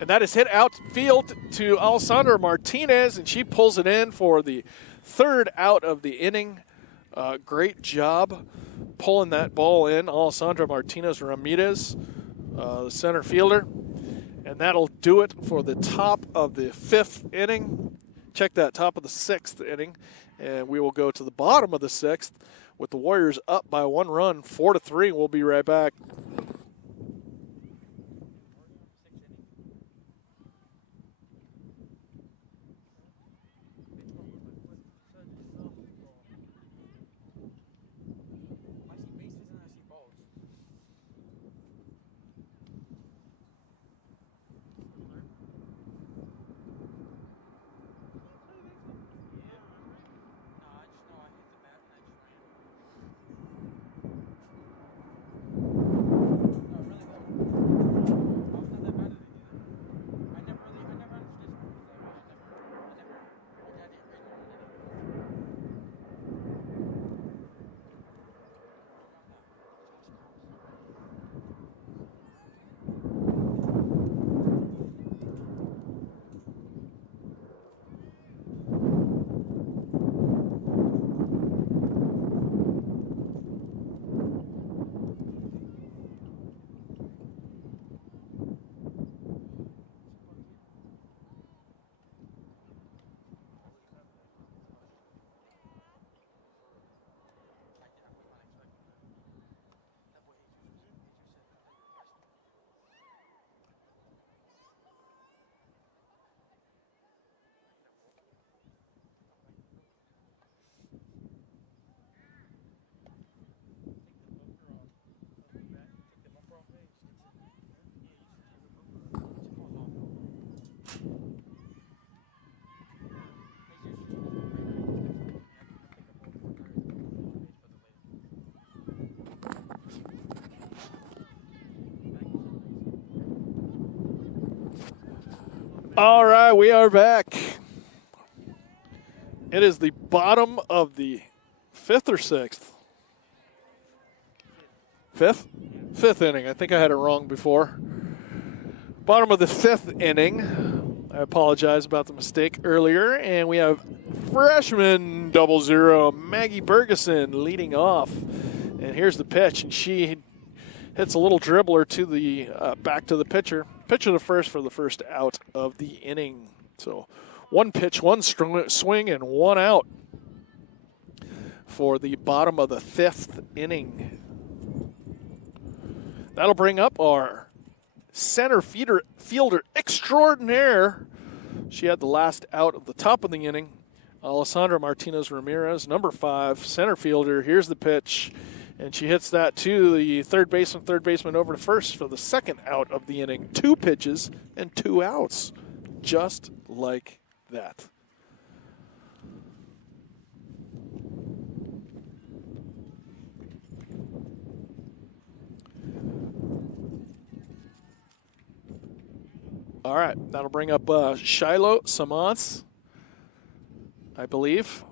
And that is hit outfield to Alessandra Martinez, and she pulls it in for the 3rd out of the inning. Great job pulling that ball in, Alessandra Martinez Ramirez, the center fielder. And that'll do it for the top of the 5th inning. Check that, top of the 6th inning. And we will go to the bottom of the 6th with the Warriors up by 1 run, 4-3. We'll be right back. All right, we are back. It is the bottom of the 5th or 6th? 5th? 5th inning. I think I had it wrong before. Bottom of the 5th inning. I apologize about the mistake earlier. And we have freshman 00 Maggie Bergeson leading off. And here's the pitch, and she hits a little dribbler to the back to the pitcher. Pitcher to first for the first out of the inning. So 1 pitch, 1 swing, and 1 out for the bottom of the 5th inning. That'll bring up our center fielder extraordinaire. She had the last out of the top of the inning. Alessandra Martinez Ramirez, number 5, center fielder. Here's the pitch. And she hits that to the third baseman over to first for the second out of the inning. 2 pitches and 2 outs. Just like that. All right, that'll bring up Shiloh Samantz, I believe.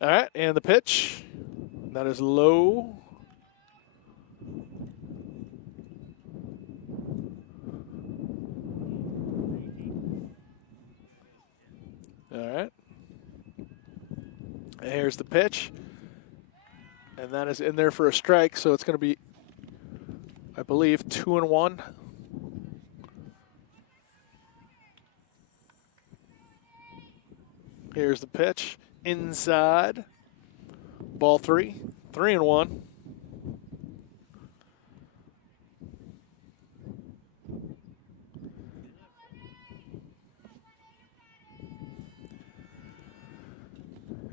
All right, and the pitch. That is low. All right. And here's the pitch. And that is in there for a strike, so it's going to be, I believe, 2-1. Here's the pitch. Inside. Ball 3. 3-1.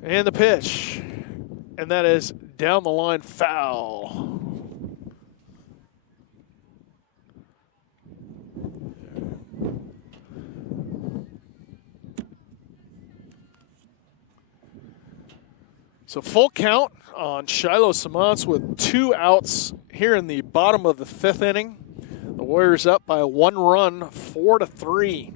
And the pitch. And that is down the line foul. So full count on Shiloh Samantz with 2 outs here in the bottom of the 5th inning. The Warriors up by 1 run, 4-3.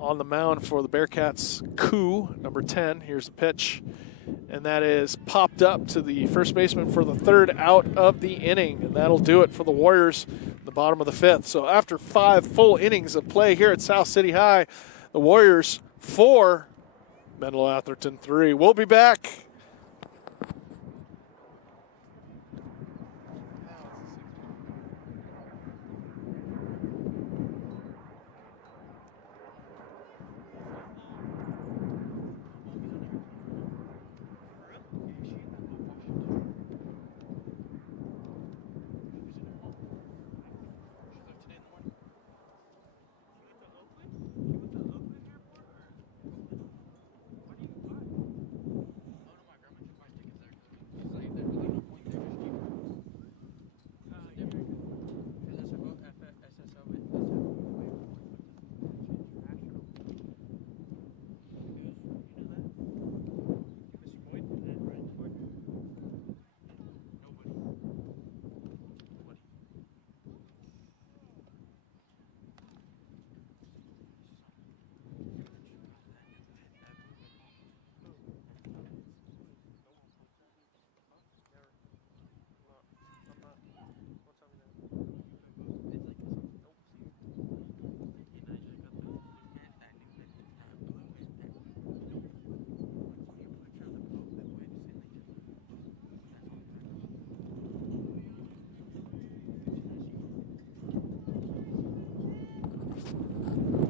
On the mound for the Bearcats, Koo, number 10. Here's the pitch. And that is popped up to the first baseman for the 3rd out of the inning. And that'll do it for the Warriors in the bottom of the 5th. So after 5 full innings of play here at South City High, The Warriors 4, Menlo-Atherton 3. We'll be back.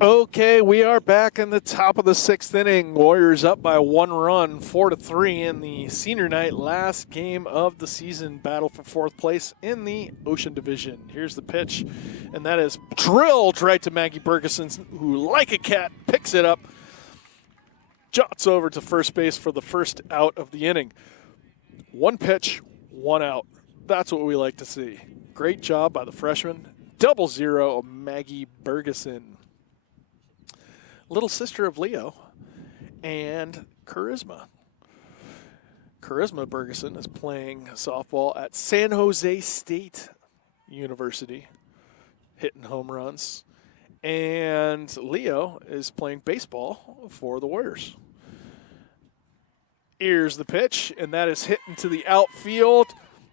Okay, we are back in the top of the 6th inning. Warriors up by 1 run, 4-3 in the senior night last game of the season. Battle for 4th place in the Ocean Division. Here's the pitch, and that is drilled right to Maggie Bergeson, who, like a cat, picks it up, jots over to first base for the first out of the inning. 1 pitch, 1 out. That's what we like to see. Great job by the freshman. 0-0 Maggie Bergeson. Little sister of Leo and Charisma. Charisma Bergeson is playing softball at San Jose State University, hitting home runs. And Leo is playing baseball for the Warriors. Here's the pitch, and that is hit into the outfield.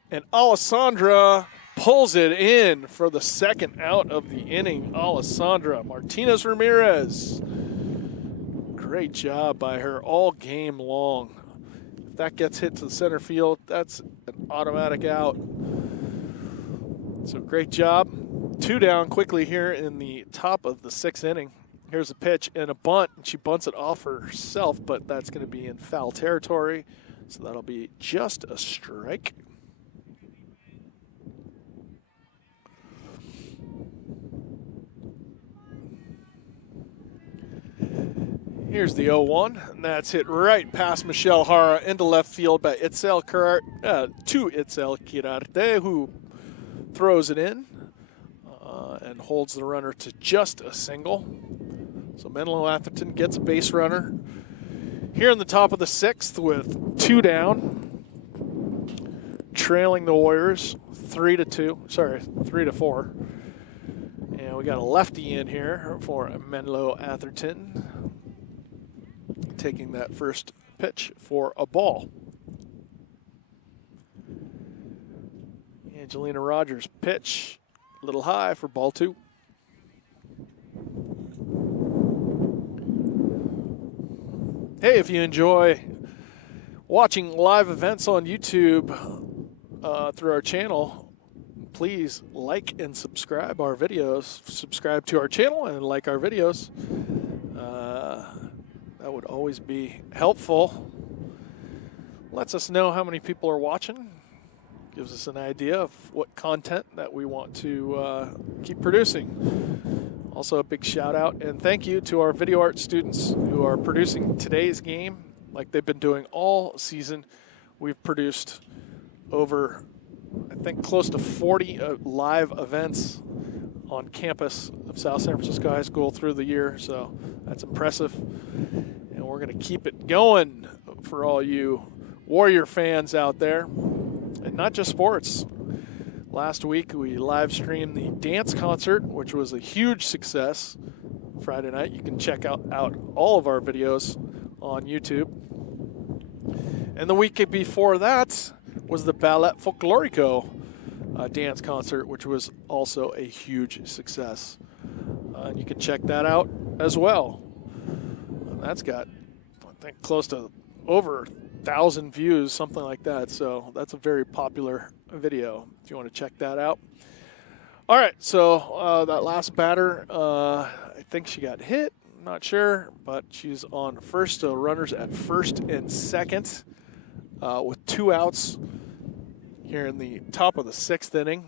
And Alessandra pulls it in for the second out of the inning. Alessandra Martinez Ramirez. Great job by her all game long. If that gets hit to the center field, that's an automatic out. So great job. 2 down quickly here in the top of the 6th inning. Here's a pitch and a bunt. She bunts it off herself, but that's going to be in foul territory. So that'll be just a strike. Here's the 0-1, and that's hit right past Michelle Hara into left field by Itzel Kirarte, who throws it in and holds the runner to just a single. So Menlo-Atherton gets a base runner here in the top of the 6th with 2 down, trailing the Warriors 3-4. And we got a lefty in here for Menlo-Atherton, taking that first pitch for a ball. Angelina Rogers pitch, a little high for ball 2. Hey, if you enjoy watching live events on YouTube through our channel, please like and subscribe our videos. Subscribe to our channel and like our videos. That would always be helpful. Lets us know how many people are watching. Gives us an idea of what content that we want to keep producing. Also a big shout out and thank you to our video art students who are producing today's game like they've been doing all season. We've produced over, I think, close to 40 live events on campus of South San Francisco High School through the year, so that's impressive. And we're going to keep it going for all you Warrior fans out there, and not just sports. Last week we live streamed the dance concert, which was a huge success Friday night. You can check out all of our videos on YouTube. And the week before that was the Ballet Folklorico dance concert, which was also a huge success. You can check that out as well. That's got, I think, close to over 1,000 views, something like that. So that's a very popular video if you want to check that out. All right, so that last batter, I think she got hit. I'm not sure, but she's on first. So runners at first and second with 2 outs here in the top of the 6th inning.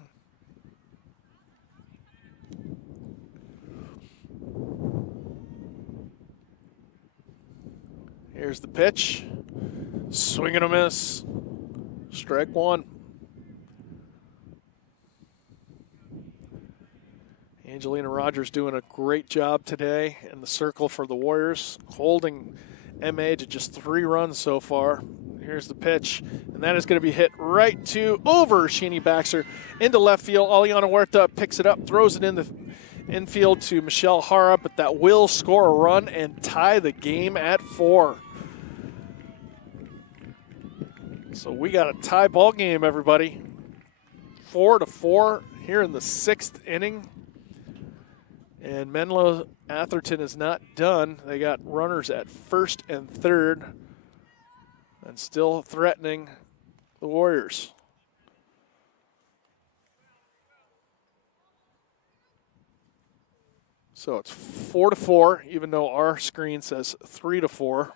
Here's the pitch. Swing and a miss. Strike 1. Angelina Rogers doing a great job today in the circle for the Warriors, holding MA to just 3 runs so far. Here's the pitch, and that is going to be hit right to over Sheenie Baxter into left field. Aliana Huerta picks it up, throws it in the infield to Michelle Hara, but that will score a run and tie the game at 4. So we got a tie ball game, everybody. 4-4 here in the 6th inning. And Menlo-Atherton is not done. They got runners at first and third and still threatening the Warriors. So it's 4-4, even though our screen says 3-4.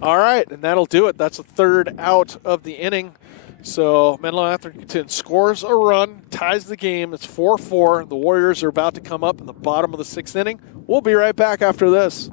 All right, and that'll do it. That's the 3rd out of the inning. So Menlo-Atherton scores a run, ties the game. It's 4-4. The Warriors are about to come up in the bottom of the 6th inning. We'll be right back after this.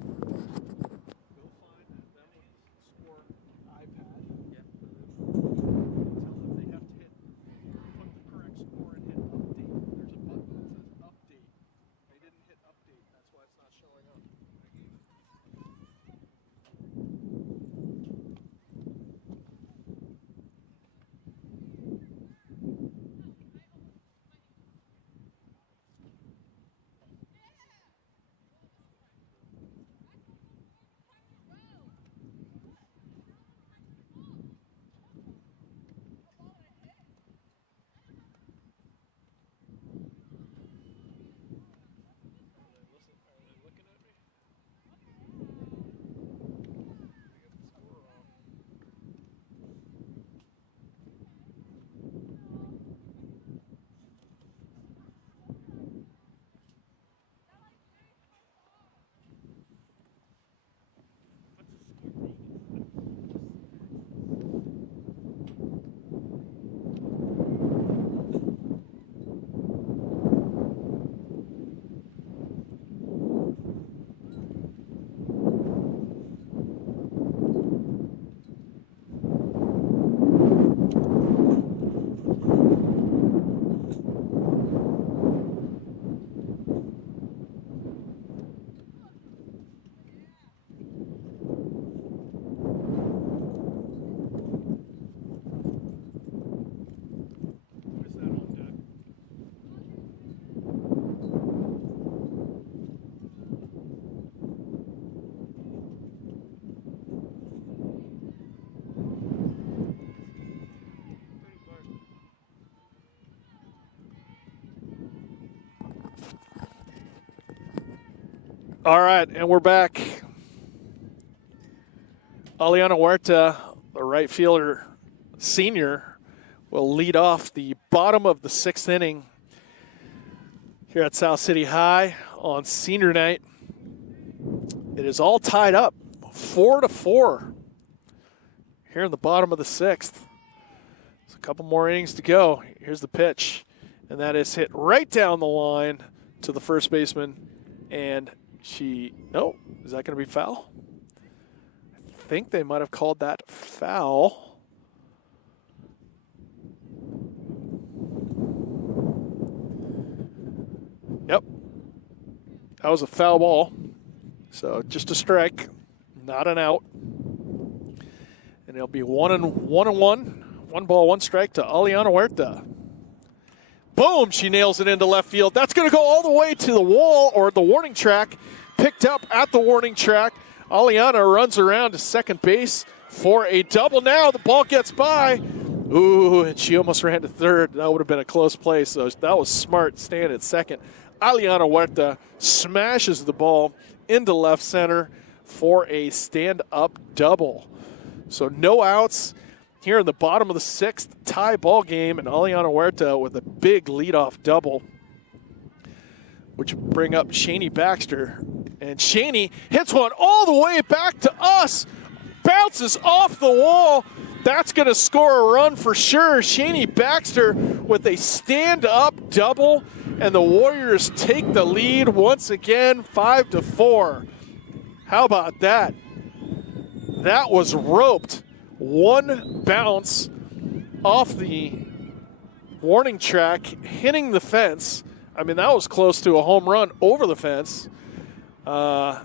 All right, and we're back. Aliana Huerta, the right fielder senior, will lead off the bottom of the 6th inning here at South City High on senior night. It is all tied up, 4-4 here in the bottom of the 6th. There's a couple more innings to go. Here's the pitch, and that is hit right down the line to the first baseman, and no, is that going to be foul? I think they might have called that foul. Yep, that was a foul ball. So just a strike, not an out. And it'll be 1-1, 1 ball, 1 strike to Aliana Huerta. Boom, she nails it into left field. That's going to go all the way to the wall or the warning track. Picked up at the warning track. Aliana runs around to second base for a double. Now the ball gets by. Ooh, and she almost ran to third. That would have been a close play, so that was smart staying at second. Aliana Huerta smashes the ball into left center for a stand-up double. So no outs here in the bottom of the sixth, tie ball game, and Aliana Huerta with a big leadoff double, which bring up Shani Baxter. And Shani hits one all the way back to us, bounces off the wall. That's going to score a run for sure. Shani Baxter with a stand-up double, and the Warriors take the lead once again, 5-4. How about that? That was roped. One bounce off the warning track, hitting the fence. I mean, that was close to a home run over the fence. The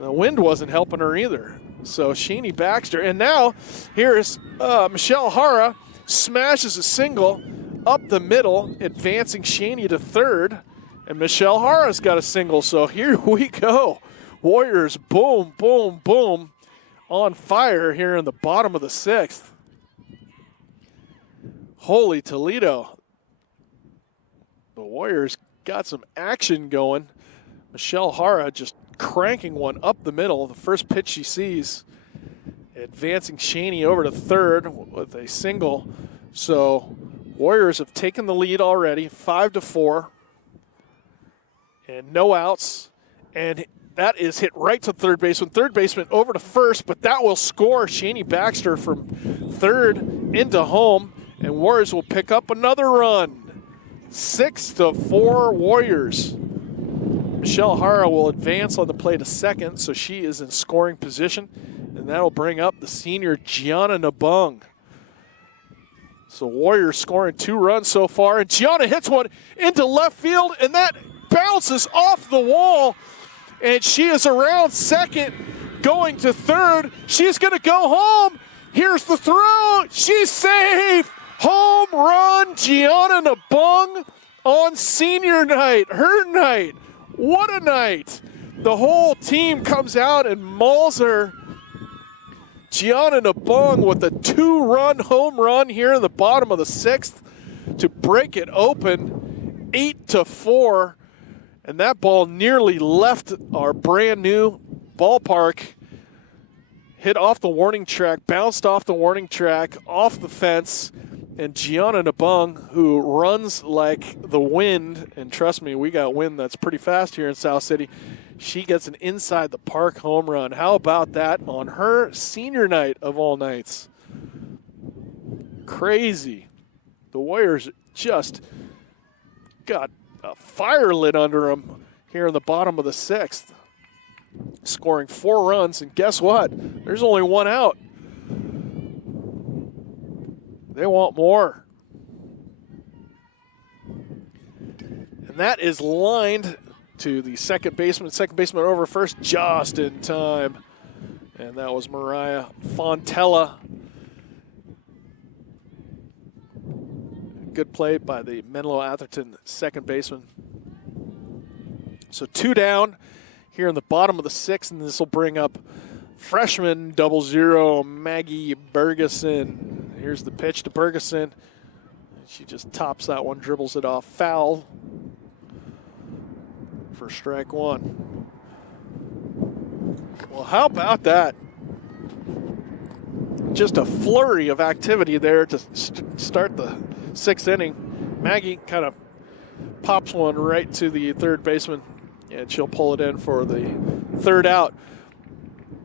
wind wasn't helping her either. So Shani Baxter. And now here's Michelle Hara smashes a single up the middle, advancing Shani to third. And Michelle Hara's got a single. So here we go. Warriors, boom, boom, boom, on fire here in the bottom of the sixth. Holy Toledo. The Warriors got some action going. Michelle Hara just cranking one up the middle. The first pitch she sees, advancing Shani over to third with a single. So Warriors have taken the lead already, 5-4. And no outs. And that is hit right to third baseman. Third baseman over to first, but that will score Shani Baxter from third into home, and Warriors will pick up another run. 6-4 Warriors. Michelle Hara will advance on the play to second, so she is in scoring position, and that'll bring up the senior Gianna Nabung. So Warriors scoring 2 runs so far, and Gianna hits one into left field, and that bounces off the wall. And she is around second, going to third. She's going to go home. Here's the throw. She's safe. Home run, Gianna Nabung on senior night. Her night. What a night. The whole team comes out and mauls her. Gianna Nabung with a 2-run home run here in the bottom of the sixth to break it open, 8-4. And that ball nearly left our brand new ballpark. Hit off the warning track, bounced off the warning track, off the fence. And Gianna Nabung, who runs like the wind, and trust me, we got wind that's pretty fast here in South City, she gets an inside the park home run. How about that on her senior night of all nights? Crazy. The Warriors just got a fire lit under them here in the bottom of the sixth, scoring 4 runs, and guess what? There's only 1 out. They want more. And that is lined to the second baseman. Second baseman over first just in time. And that was Mariah Fontella. Good play by the Menlo-Atherton second baseman. So 2 down here in the bottom of the sixth, and this will bring up freshman 00 Maggie Bergeson. Here's the pitch to Bergeson. She just tops that one, dribbles it off, foul for strike 1. Well, how about that? Just a flurry of activity there to start the 6th inning. Maggie kind of pops one right to the third baseman, and she'll pull it in for the 3rd out.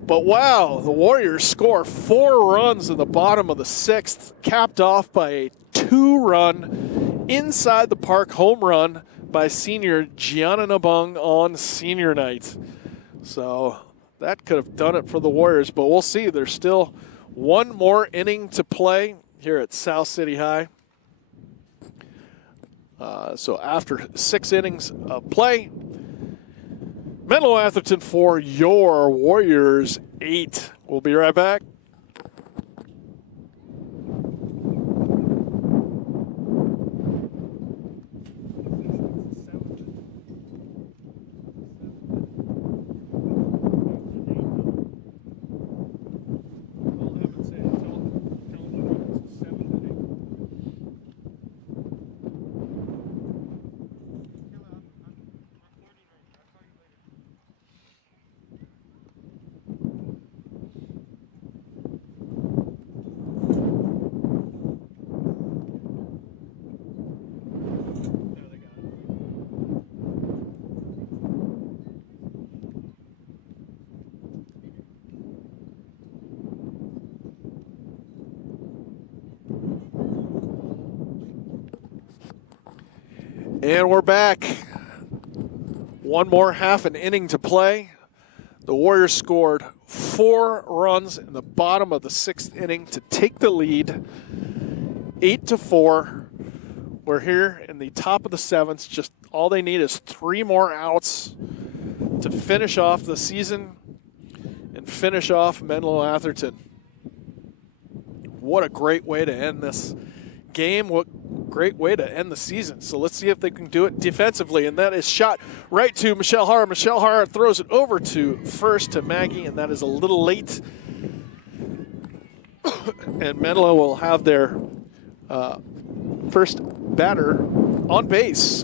But wow, the Warriors score 4 runs in the bottom of the 6th, capped off by a 2-run inside the park home run by senior Gianna Nabung on senior night. So that could have done it for the Warriors, but we'll see. There's still 1 more inning to play here at South City High. So after 6 innings of play, Menlo-Atherton 4, your Warriors 8. We'll be right back. And we're back. One more half an inning to play. The Warriors scored 4 runs in the bottom of the 6th inning to take the lead, 8-4. We're here in the top of the 7th. Just all they need is 3 more outs to finish off the season and finish off Menlo-Atherton. What a great way to end this game. What great way to end the season. So let's see if they can do it defensively. And that is shot right to Michelle Hara. Michelle Hara throws it over to first to Maggie, and that is a little late. And Menlo will have their first batter on base.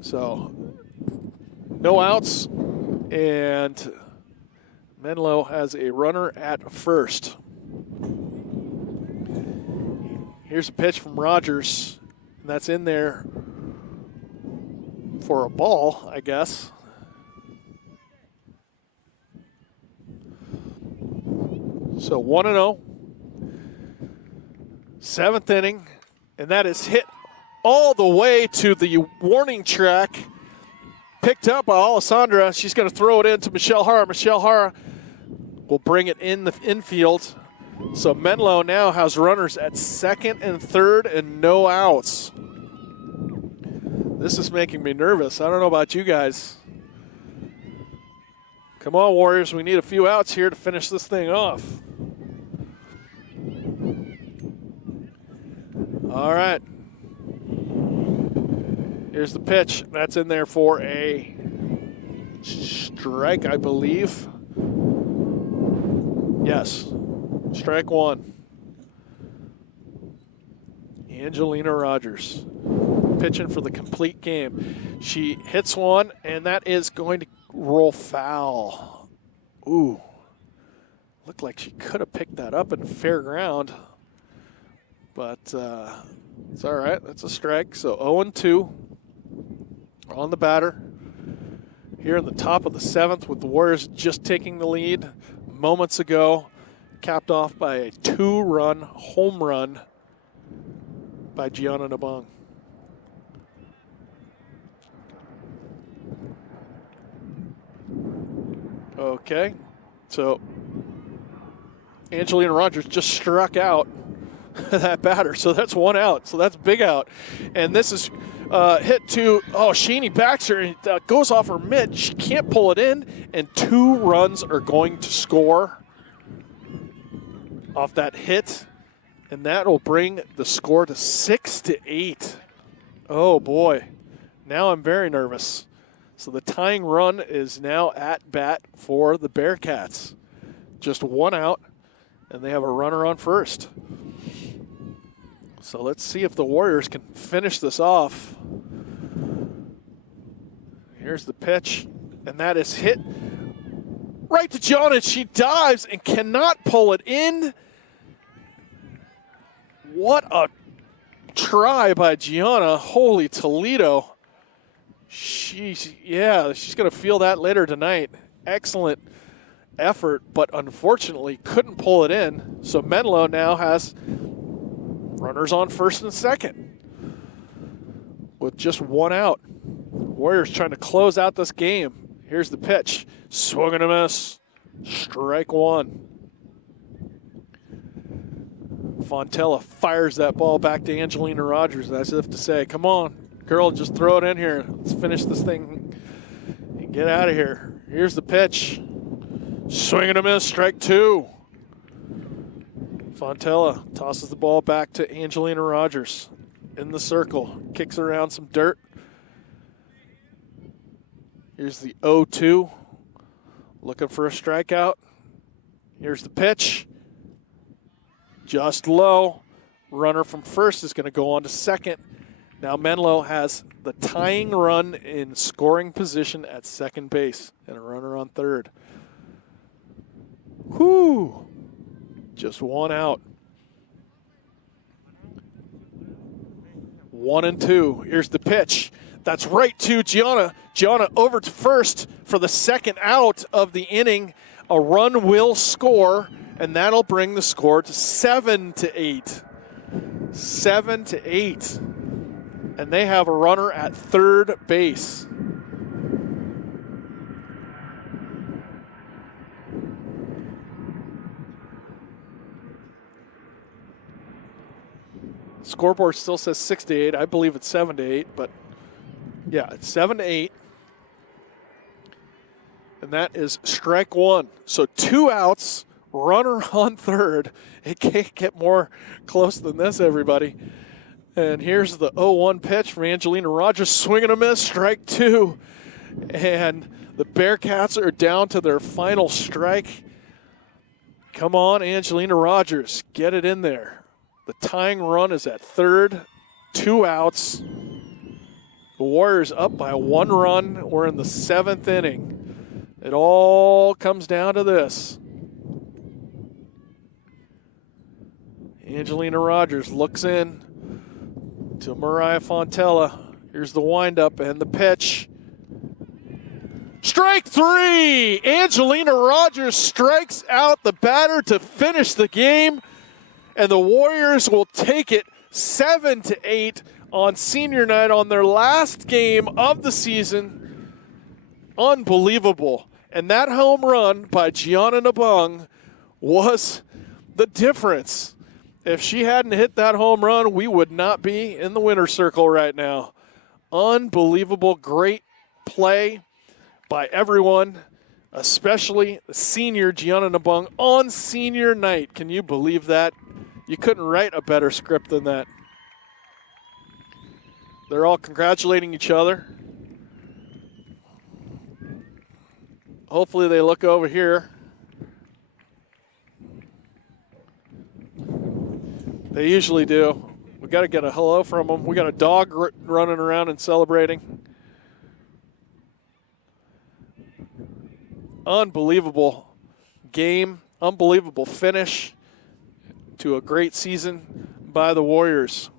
So no outs, and Menlo has a runner at first. Here's a pitch from Rogers, and that's in there for a ball, I guess. So 1-0, 7th inning, and that is hit all the way to the warning track. Picked up by Alessandra. She's going to throw it into Michelle Hara. Michelle Hara will bring it in the infield. So Menlo now has runners at 2nd and 3rd and no outs. This is making me nervous. I don't know about you guys. Come on, Warriors. We need a few outs here to finish this thing off. All right. Here's the pitch. That's in there for a strike, I believe. Yes. Strike 1. Angelina Rogers pitching for the complete game. She hits one, and that is going to roll foul. Ooh. Looked like she could have picked that up in fair ground. But it's all right. That's a strike. So 0-2 on the batter. Here in the top of the 7th with the Warriors just taking the lead moments ago. Capped off by a 2-run home run by Gianna Nabong. Okay, so Angelina Rogers just struck out that batter, so that's 1 out. So that's big out. And this is hit to, Sheeny Baxter, and goes off her mitt. She can't pull it in, and 2 runs are going to score off that hit, and that will bring the score to 6-8. Oh boy, now I'm very nervous. So the tying run is now at bat for the Bearcats. Just 1 out, and they have a runner on first. So let's see if the Warriors can finish this off. Here's the pitch, and that is hit right to Gianna, and she dives and cannot pull it in. What a try by Gianna. Holy Toledo. She's going to feel that later tonight. Excellent effort, but unfortunately couldn't pull it in. So Menlo now has runners on first and second with just 1 out. Warriors trying to close out this game. Here's the pitch. Swung and a miss. Strike 1. Fontella fires that ball back to Angelina Rogers as if to say, come on, girl, just throw it in here. Let's finish this thing and get out of here. Here's the pitch. Swing and a miss. Strike 2. Fontella tosses the ball back to Angelina Rogers in the circle. Kicks around some dirt. Here's the 0-2. Looking for a strikeout. Here's the pitch. Just low. Runner from first is going to go on to second. Now Menlo has the tying run in scoring position at second base and a runner on third. Whew. Just 1 out. 1-2. Here's the pitch. That's right to Gianna. Gianna over to first for the 2nd out of the inning. A run will score, and that'll bring the score to 7-8. 7-8. and they have a runner at third base. Scoreboard still says 6-8. I believe it's 7-8, but yeah, it's 7-8. And that is strike one. So 2 outs, runner on third. It can't get more close than this, everybody. And here's the 0-1 pitch from Angelina Rogers. Swing and a miss, strike 2. And the Bearcats are down to their final strike. Come on, Angelina Rogers, get it in there. The tying run is at third, 2 outs. The Warriors up by 1 run. We're in the 7th inning. It all comes down to this. Angelina Rogers looks in to Mariah Fontella. Here's the windup and the pitch. Strike 3! Angelina Rogers strikes out the batter to finish the game, and the Warriors will take it 7-8 on senior night on their last game of the season. Unbelievable. And that home run by Gianna Nabung was the difference. If she hadn't hit that home run, we would not be in the winner's circle right now. Unbelievable, great play by everyone, especially the senior Gianna Nabung on senior night. Can you believe that? You couldn't write a better script than that. They're all congratulating each other. Hopefully they look over here. They usually do. We got to get a hello from them. We got a dog running around and celebrating. Unbelievable game. Unbelievable finish to a great season by the Warriors.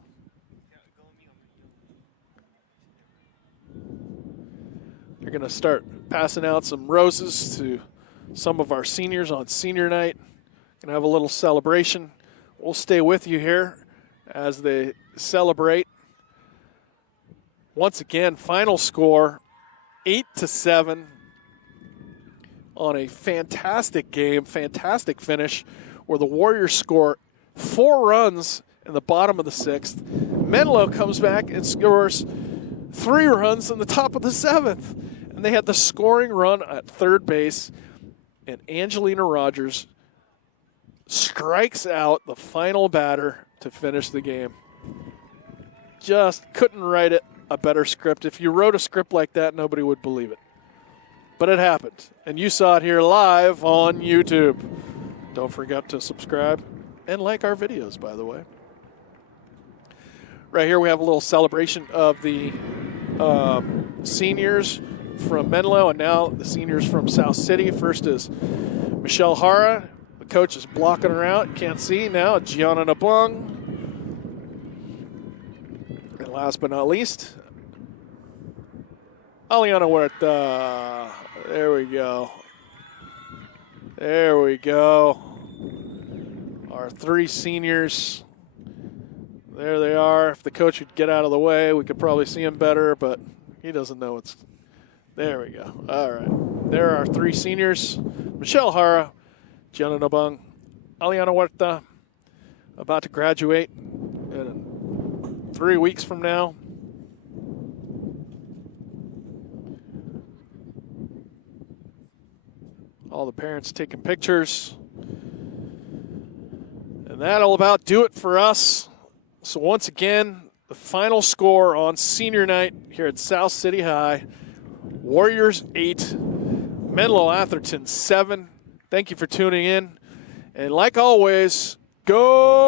They're going to start passing out some roses to some of our seniors on senior night. Going to have a little celebration. We'll stay with you here as they celebrate. Once again, final score 8-7 on a fantastic game, fantastic finish, where the Warriors score 4 runs in the bottom of the 6th. Menlo comes back and scores 3 runs in the top of the 7th. And they had the scoring run at third base, and Angelina Rogers strikes out the final batter to finish the game. Just couldn't write it a better script. If you wrote a script like that, nobody would believe it. But it happened, and you saw it here live on YouTube. Don't forget to subscribe and like our videos, by the way. Right here we have a little celebration of the seniors from Menlo, and now the seniors from South City. First is Michelle Hara. The coach is blocking her out. Can't see now. Gianna Nabung. And last but not least, Aliana Huerta. There we go. There we go. Our 3 seniors. There they are. If the coach would get out of the way, we could probably see him better, but he doesn't know it's... There we go. All right. There are our 3 seniors. Michelle Hara, Gianna Nabung, Aliana Huerta, about to graduate in 3 weeks from now. All the parents taking pictures. And that'll about do it for us. So once again, the final score on senior night here at South City High. Warriors 8, Menlo-Atherton 7. Thank you for tuning in. And like always, go